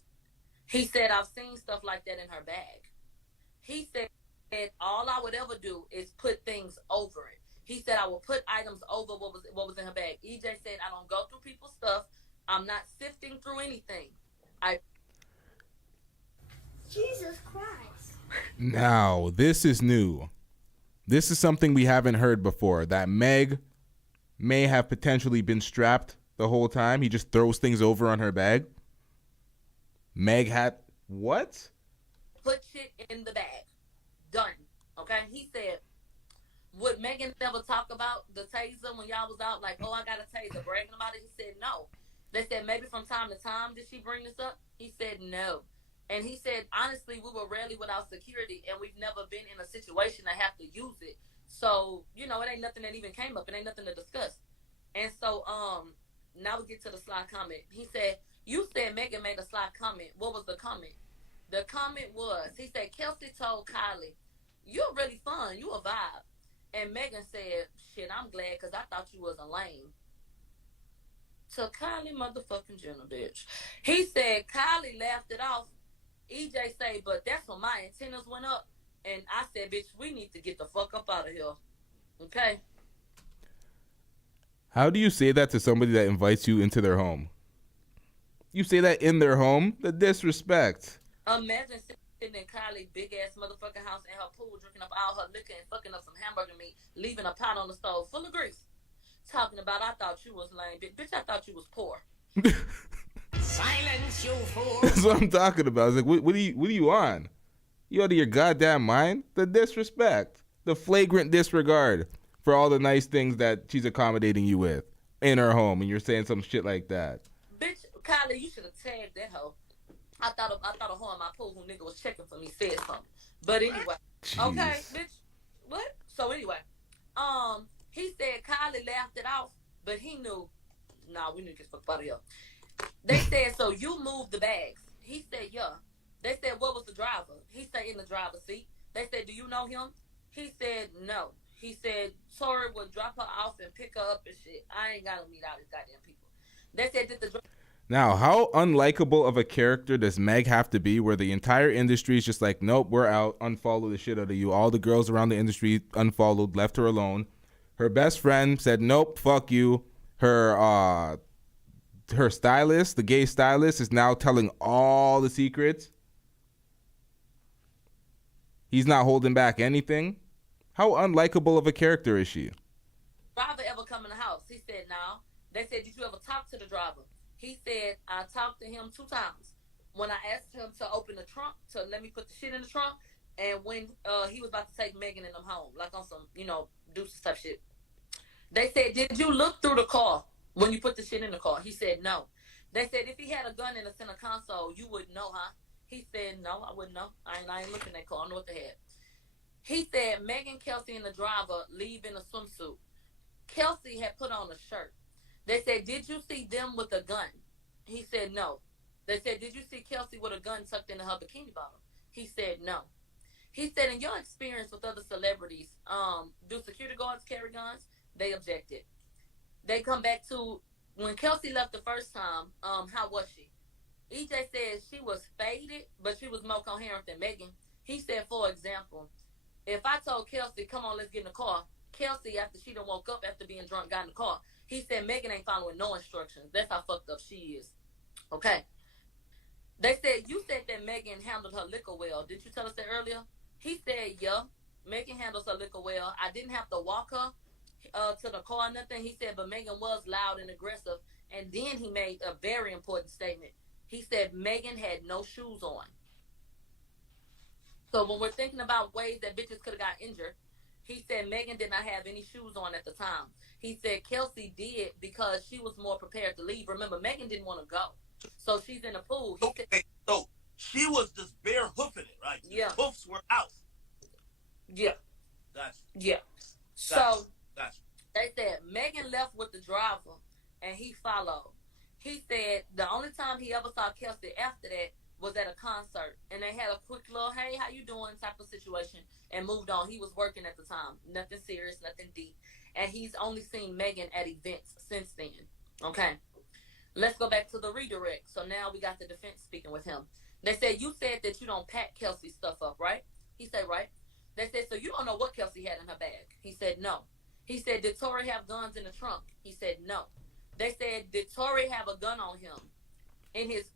He said, I've seen stuff like that in her bag. He said all I would ever do is put things over it. He said I will put items over what was in her bag. EJ said I don't go through people's stuff. I'm not sifting through anything. Jesus Christ. Now, this is new. This is something we haven't heard before, that Meg may have potentially been strapped the whole time. He just throws things over on her bag. Meg had what? Put shit in the bag. Done. Okay? He said, would Megan never talk about the taser when y'all was out? Like, oh, I got a taser, bragging about it? He said, no. They said, maybe from time to time did she bring this up? He said, no. And he said, honestly, we were rarely without security, and we've never been in a situation to have to use it. So, you know, it ain't nothing that even came up. It ain't nothing to discuss. And so, now we get to the sly comment. He said, you said Megan made a sly comment. What was the comment? The comment was, he said, Kelsey told Kylie, you're really fun. You a vibe. And Megan said, shit, I'm glad because I thought you was a lame. To Kylie motherfucking Jenner, bitch. He said, Kylie laughed it off. EJ say, but that's when my antennas went up. And I said, bitch, we need to get the fuck up out of here. Okay? How do you say that to somebody that invites you into their home? You say that in their home? The disrespect. Imagine sitting in Kylie's big-ass motherfucking house in her pool, drinking up all her liquor and fucking up some hamburger meat, leaving a pot on the stove full of grease. Talking about, I thought you was lame. Bitch, I thought you was poor. Silence, you fool. That's what I'm talking about. I was like, what are you on? You out of your goddamn mind? The disrespect. The flagrant disregard for all the nice things that she's accommodating you with in her home, and you're saying some shit like that. Bitch, Kylie, you should have tagged that hoe. I thought a hoe in my pool who nigga was checking for me said something. But anyway. Jeez. Okay, bitch. What? So anyway. He said Kylie laughed it off, but he knew, nah, we need to get the fuck out of here. They said, so you moved the bags. He said, yeah. They said, what was the driver? He said, in the driver's seat. They said, do you know him? He said, no. He said, Tory would drop her off and pick her up and shit. I ain't got to meet all these goddamn people. They said, did the Now, how unlikable of a character does Meg have to be where the entire industry is just like, nope, we're out, unfollow the shit out of you. All the girls around the industry unfollowed, left her alone. Her best friend said, nope, fuck you. Her stylist, the gay stylist, is now telling all the secrets. He's not holding back anything. How unlikable of a character is she? driver ever come in the house? He said, no. They said, did you ever talk to the driver? He said, I talked to him 2 times. When I asked him to open the trunk, to let me put the shit in the trunk, and when he was about to take Megan and them home, like on some, deuces type shit. They said, did you look through the car when you put the shit in the car? He said, no. They said, if he had a gun in the center console, you wouldn't know, huh? He said, no, I wouldn't know. I ain't looking at that car. I don't know what they had. He said, Megan, Kelsey, and the driver leave in a swimsuit. Kelsey had put on a shirt. They said, did you see them with a gun? He said, no. They said, did you see Kelsey with a gun tucked into her bikini bottom? He said, no. He said, in your experience with other celebrities, do security guards carry guns? They objected. They come back to when Kelsey left the first time, how was she? EJ said she was faded, but she was more coherent than Megan. He said, for example, if I told Kelsey, come on, let's get in the car, Kelsey, after she done woke up after being drunk, got in the car. He said Megan ain't following no instructions. That's how fucked up she is. Okay. They said, you said that Megan handled her liquor well. Did you tell us that earlier? He said, yeah, Megan handles her liquor well. I didn't have to walk her to the car or nothing. He said, but Megan was loud and aggressive. And then he made a very important statement. He said Megan had no shoes on. So when we're thinking about ways that bitches could have got injured, he said Megan did not have any shoes on at the time. He said Kelsey did because she was more prepared to leave. Remember, Megan didn't want to go. So she's in the pool. So she was just bare hoofing it, right? Yeah. The hoofs were out. Yeah. Gotcha. Yeah. Gotcha. So they said Megan left with the driver and he followed. He said the only time he ever saw Kelsey after that was at a concert. And they had a quick little, hey, how you doing type of situation and moved on. He was working at the time. Nothing serious, nothing deep. And he's only seen Megan at events since then. Okay. Let's go back to the redirect. So now we got the defense speaking with him. They said, you said that you don't pack Kelsey's stuff up, right? He said, right? They said, so you don't know what Kelsey had in her bag? He said, no. He said, did Tory have guns in the trunk? He said, no. They said, did Tory have a gun on him in his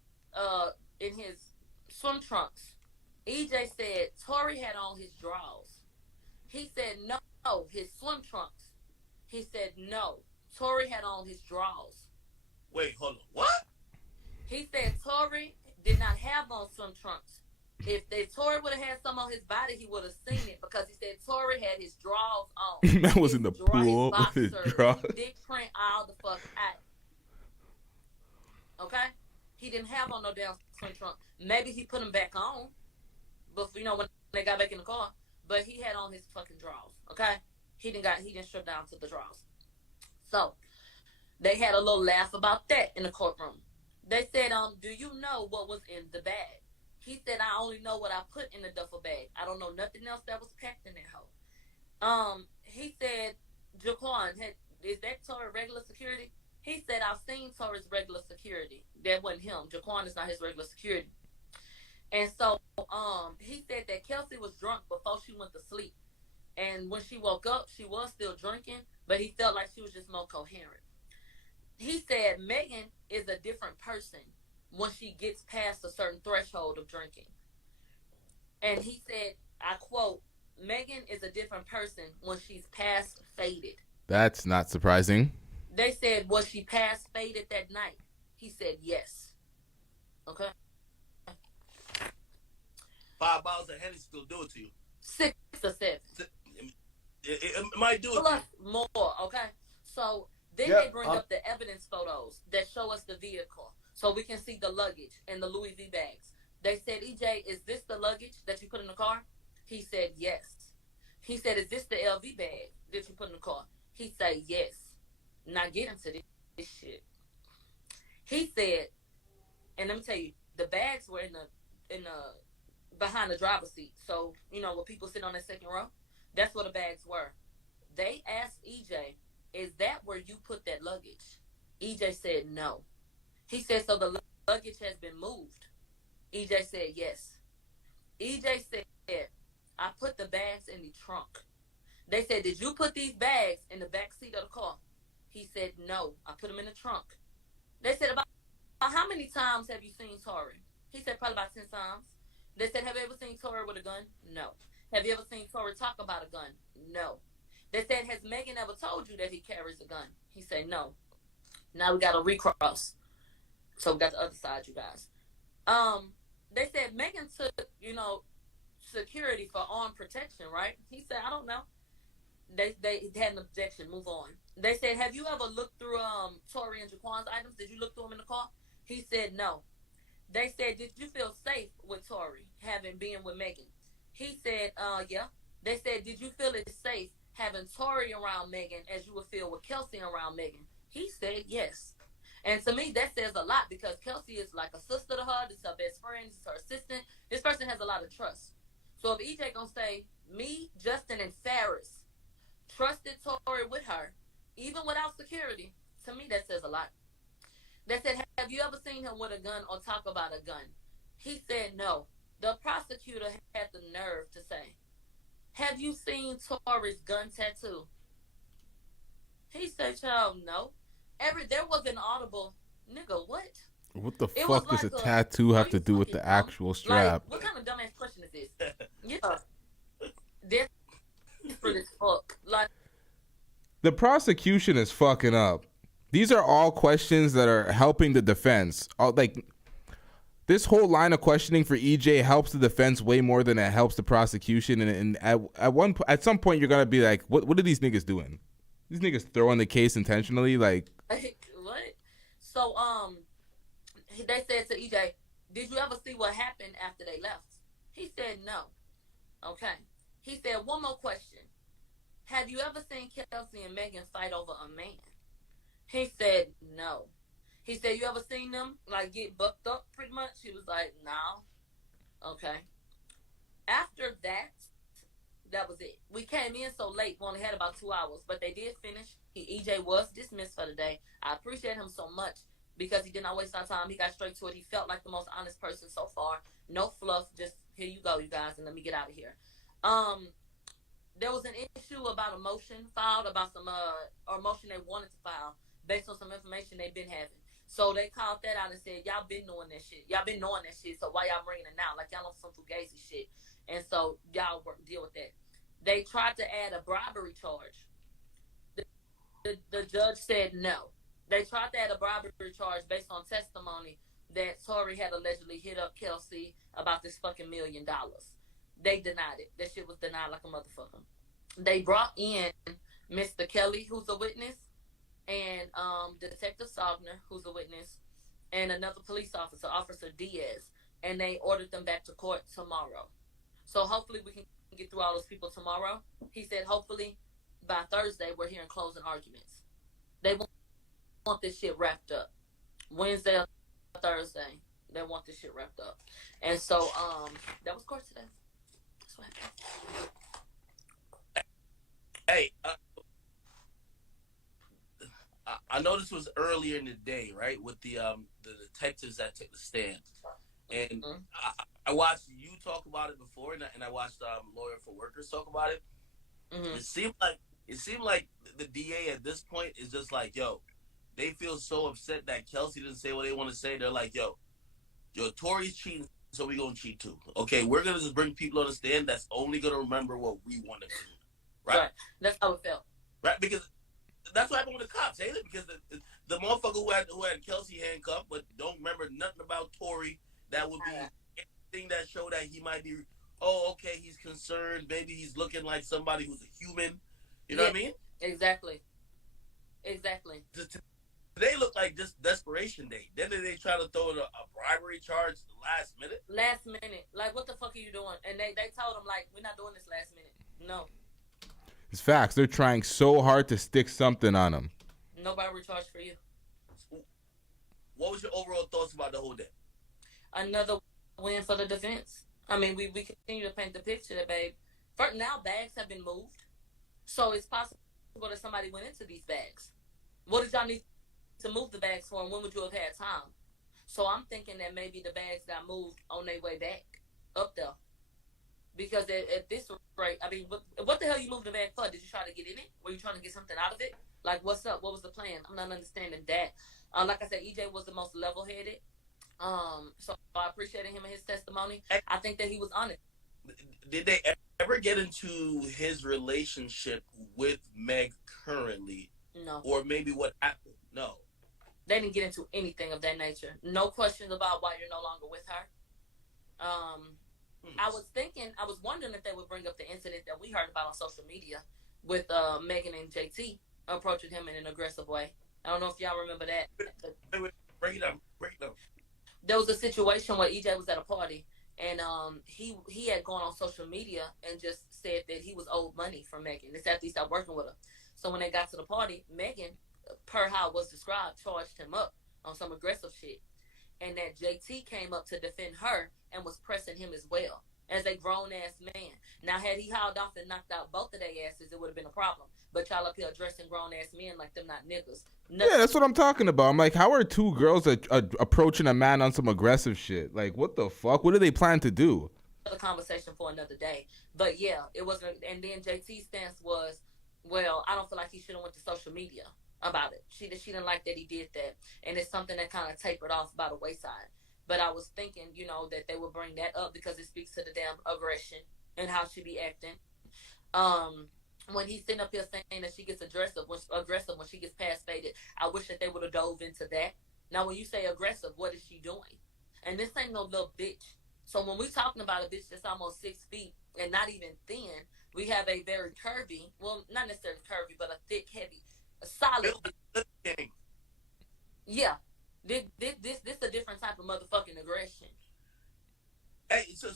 swim trunks? EJ said Tory had on his drawers. He said, no, his swim trunks. He said, no, Tory had on his drawers. Wait, hold on. What? He said Tory did not have on swim trunks. If Tory would have had some on his body, he would have seen it, because he said Tory had his drawers on. That was in the pool with his drawers. Dick print all the fuck out. Okay? He didn't have on no damn swim trunk. Maybe he put them back on, but when they got back in the car. But he had on his fucking drawers. Okay? He didn't strip down to the drawers. So they had a little laugh about that in the courtroom. They said, do you know what was in the bag? He said, I only know what I put in the duffel bag. I don't know nothing else that was packed in that hoe. He said, Jaquan, is that Tory regular security? He said, I've seen Tory's regular security. That wasn't him. Jaquan is not his regular security. And so he said that Kelsey was drunk before she went to sleep. And when she woke up, she was still drinking, but he felt like she was just more coherent. He said Megan is a different person when she gets past a certain threshold of drinking. And he said, I quote, Megan is a different person when she's past faded. That's not surprising. They said, was she past faded that night? He said, yes. Okay. 5 bottles of Hennessy will do it to you. 6 or 7. It might do it. Plus more, okay? So then they bring up the evidence photos that show us the vehicle so we can see the luggage and the Louis V bags. They said, EJ, is this the luggage that you put in the car? He said, yes. He said, is this the LV bag that you put in the car? He said, yes. Now get into this shit. He said, and let me tell you, the bags were in the behind the driver's seat. So, where people sit on that second row, that's where the bags were. They asked EJ, is that where you put that luggage? EJ said, no. He said, so the luggage has been moved. EJ said, yes. EJ said, I put the bags in the trunk. They said, did you put these bags in the back seat of the car? He said, no, I put them in the trunk. They said, about how many times have you seen Tory? He said, probably about 10 times. They said, have you ever seen Tory with a gun? No. Have you ever seen Tory talk about a gun? No. They said, has Megan ever told you that he carries a gun? He said, no. Now we got to recross. So we got the other side, you guys. They said Megan took, security for armed protection, right? He said, I don't know. They had an objection. Move on. They said, have you ever looked through Tory and Jaquan's items? Did you look through them in the car? He said, no. They said, did you feel safe with Tory having been with Megan? He said, yeah. They said, did you feel it safe having Tory around Megan as you would feel with Kelsey around Megan? He said, yes. And to me, that says a lot, because Kelsey is like a sister to her. This is her best friend. This is her assistant. This person has a lot of trust. So if EJ gonna say, me, Justin, and Ferris trusted Tory with her, even without security, to me that says a lot. They said, have you ever seen him with a gun or talk about a gun? He said no. The prosecutor had the nerve to say, have you seen Tory's gun tattoo? He said, child, no. There was an audible, nigga, what? What the fuck does a tattoo have to do with the actual strap? Like, what kind of dumbass question is this? Yeah. Desperate as fuck. Like, the prosecution is fucking up. These are all questions that are helping the defense. This whole line of questioning for EJ helps the defense way more than it helps the prosecution. And at some point, you're gonna be like, what are these niggas doing? These niggas throwing the case intentionally, like what? So they said to EJ, did you ever see what happened after they left? He said no. Okay. He said, one more question. Have you ever seen Kelsey and Megan fight over a man? He said no. He said, you ever seen them get bucked up pretty much? He was like, no. Okay. After that was it. We came in so late, we only had about 2 hours, but they did finish. EJ was dismissed for the day. I appreciate him so much because he did not waste our time. He got straight to it. He felt like the most honest person so far. No fluff. Just, here you go, you guys, and let me get out of here. There was an issue about a motion filed about some or a motion they wanted to file based on some information they've been having. So they called that out and said, y'all been doing that shit. Y'all been knowing that shit. So why y'all bringing it now? Like y'all on some fugazi shit. And so y'all deal with that. They tried to add a bribery charge. The judge said no. They tried to add a bribery charge based on testimony that Tory had allegedly hit up Kelsey about this fucking $1 million. They denied it. That shit was denied like a motherfucker. They brought in Mr. Kelly, who's a witness, and Detective Sogner, who's a witness, and another police officer, Officer Diaz, and they ordered them back to court tomorrow. So hopefully we can get through all those people tomorrow. He said hopefully by Thursday we're hearing closing arguments. They want this shit wrapped up. Wednesday or Thursday, they want this shit wrapped up. And so that was court today. That's what happened. Hey, I know this was earlier in the day, right? With the detectives that took the stand, and I watched you talk about it before, and I watched Lawyer for Workers talk about it. Mm-hmm. It seemed like the DA at this point is just like, yo, they feel so upset that Kelsey didn't say what they want to say. They're like, yo, Tory's cheating, so we gonna cheat too. Okay, we're gonna just bring people on the stand that's only gonna remember what we want to do. Right? That's how it felt. Right, because that's what happened with the cops, ain't it? Because the motherfucker who had Kelsey handcuffed but don't remember nothing about Tory, that would be anything that showed that he might be, okay, he's concerned, maybe he's looking like somebody who's a human. You know what I mean? Exactly. They look like just desperation day. Then they try to throw a bribery charge last minute. Last minute. Like, what the fuck are you doing? And they told him, like, we're not doing this last minute. No. It's facts. They're trying so hard to stick something on him. Nobody recharged for you. What was your overall thoughts about the whole day? Another win for the defense. I mean, we continue to paint the picture that, babe. For now, bags have been moved. So it's possible that somebody went into these bags. What did y'all need to move the bags for, and when would you have had time? So I'm thinking that maybe the bags got moved on their way back up there. Because at this rate, I mean, what the hell you moved the bag for? Did you try to get in it? Were you trying to get something out of it? Like, what's up? What was the plan? I'm not understanding that. Like I said, EJ was the most level-headed. So I appreciated him and his testimony. I think that he was honest. Did they ever get into his relationship with Meg currently? No. Or maybe what happened? No. They didn't get into anything of that nature. No questions about why you're no longer with her. I was wondering if they would bring up the incident that we heard about on social media with Megan and JT approaching him in an aggressive way. I don't know if y'all remember that. Break it up. There was a situation where EJ was at a party, and he had gone on social media and just said that he was owed money from Megan. It's after he stopped working with her. So when they got to the party, Megan, per how it was described, charged him up on some aggressive shit. And that JT came up to defend her and was pressing him as well as a grown-ass man. Now, had he hauled off and knocked out both of their asses, it would have been a problem. But y'all up here addressing grown-ass men like them not niggas. Yeah, that's what I'm talking about. I'm like, how are two girls approaching a man on some aggressive shit? Like, what the fuck? What do they plan to do? A conversation for another day. But, yeah, it wasn't. And then JT's stance was, well, I don't feel like he should have went to social media about it. She didn't like that he did that. And it's something that kind of tapered off by the wayside. But I was thinking, that they would bring that up because it speaks to the damn aggression and how she be acting. When he's sitting up here saying that she gets aggressive when she gets past faded, I wish that they would have dove into that. Now, when you say aggressive, what is she doing? And this ain't no little bitch. So when we're talking about a bitch that's almost 6 feet and not even thin, we have a very curvy, well, not necessarily curvy, but a thick, heavy, a solid. Yeah. This a different type of motherfucking aggression. Hey, so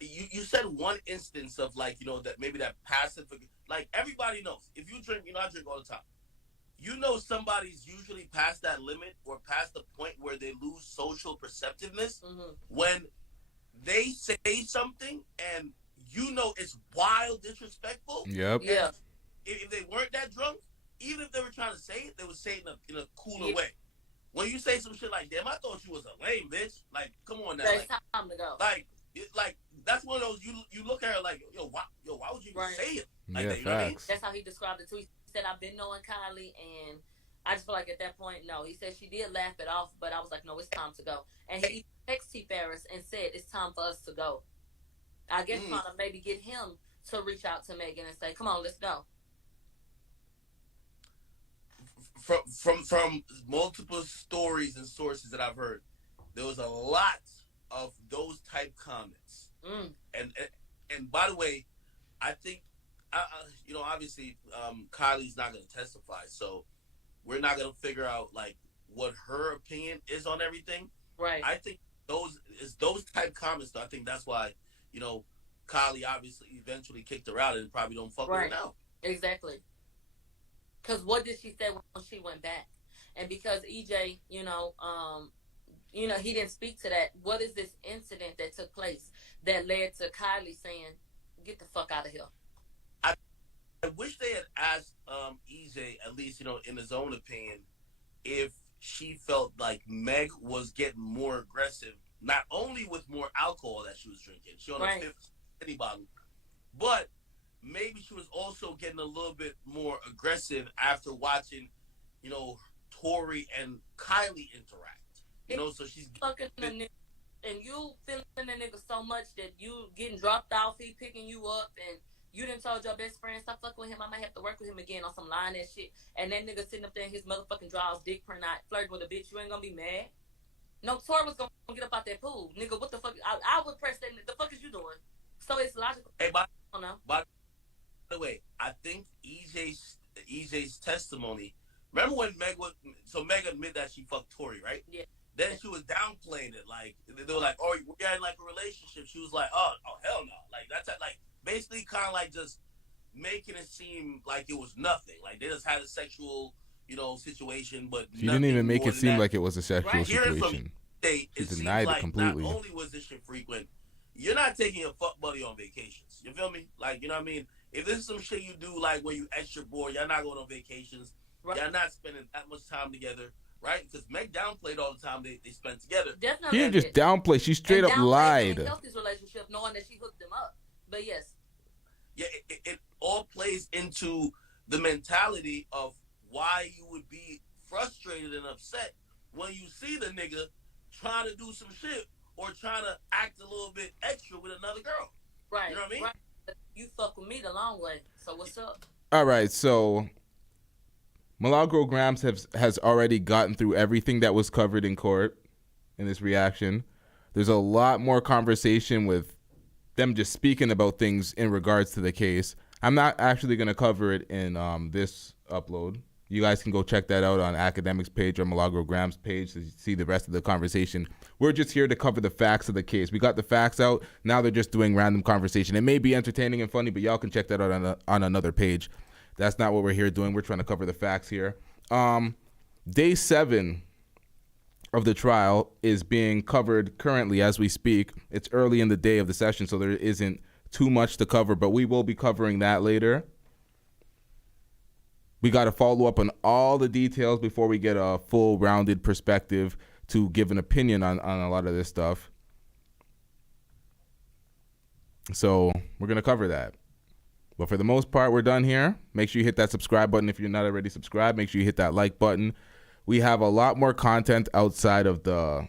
you said one instance of that maybe that passive, like everybody knows. If you drink, I drink all the time. Somebody's usually past that limit or past the point where they lose social perceptiveness when they say something and it's wild disrespectful. Yep. Yeah. If they weren't that drunk, even if they were trying to say it, they would say it in a cooler way. When you say some shit like, damn, I thought you was a lame bitch. Like, come on now. There's time to go. Like that's one of those you look at her like, why would you even say it like that? You know what I mean? That's how he described it too. He said, I've been knowing Kylie, and I just feel like at that point, no. He said she did laugh it off, but I was like, no, it's time to go. And he texted T. Ferris and said, it's time for us to go. I guess trying to maybe get him to reach out to Megan and say, come on, let's go. From multiple stories and sources that I've heard, there was a lot of those type comments. And by the way, I think obviously Kylie's not going to testify, so we're not going to figure out like what her opinion is on everything. Right. I think those type comments, though. I think that's why Kylie obviously eventually kicked her out and probably don't fuck with her now. Exactly. Because what did she say when she went back? And because EJ, he didn't speak to that. What is this incident that took place that led to Kylie saying, get the fuck out of here? I wish they had asked EJ, at least, in his own opinion, if she felt like Meg was getting more aggressive, not only with more alcohol that she was drinking, she on a fifth bottle, but maybe she was also getting a little bit more aggressive after watching, Tory and Kylie interact. So she's fucking the nigga, and you feeling the nigga so much that you getting dropped off, he picking you up, and you done told your best friend, stop fucking with him, I might have to work with him again on some lying ass shit, and that nigga sitting up there in his motherfucking drawers, dick print out, flirting with a bitch, you ain't gonna be mad? No, Tory was gonna get up out that pool. Nigga, what the fuck? I would press that, the fuck is you doing? So it's logical. Hey, I don't know. By the way, I think EJ's testimony. Remember when Meg admitted that she fucked Tory, right? Yeah. Then she was downplaying it, like they were like, "Oh, we're in like a relationship." She was like, "Oh hell no!" Like that's like basically kind of like just making it seem like it was nothing. Like they just had a sexual, situation, but she didn't even make it seem that. like it was a sexual She situation. Denied it completely. Not only was this shit frequent, you're not taking your fuck buddy on vacations. You feel me? Like, you know what I mean? If this is some shit you do, like when you extra bored, y'all not going on vacations. Right. Y'all not spending that much time together, right? Because Meg downplayed all the time they spent together. Definitely. He didn't just downplay. She straight up lied. His relationship, knowing that she hooked him up. But yes. Yeah, it all plays into the mentality of why you would be frustrated and upset when you see the nigga trying to do some shit or trying to act a little bit extra with another girl. Right. You know what I mean? Right. You fuck with me the long way. So what's up? All right, so Milagro Gramz has already gotten through everything that was covered in court in this reaction. There's a lot more conversation with them just speaking about things in regards to the case. I'm not actually going to cover it in this upload. You guys can go check that out on Academics page or Milagro Gramz page to see the rest of the conversation. We're just here to cover the facts of the case. We got the facts out. Now they're just doing random conversation. It may be entertaining and funny, but y'all can check that out on another page. That's not what we're here doing. We're trying to cover the facts here. Day 7 of the trial is being covered currently as we speak. It's early in the day of the session, so there isn't too much to cover, but we will be covering that later. We got to follow up on all the details before we get a full rounded perspective to give an opinion on a lot of this stuff. So we're going to cover that. But for the most part, we're done here. Make sure you hit that subscribe button if you're not already subscribed. Make sure you hit that like button. We have a lot more content outside of the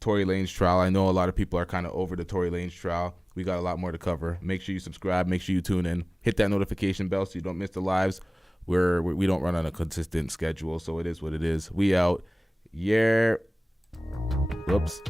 Tory Lanez trial. I know a lot of people are kind of over the Tory Lanez trial. We got a lot more to cover. Make sure you subscribe. Make sure you tune in. Hit that notification bell so you don't miss the lives. We don't run on a consistent schedule, so it is what it is. We out. Yeah. Whoops.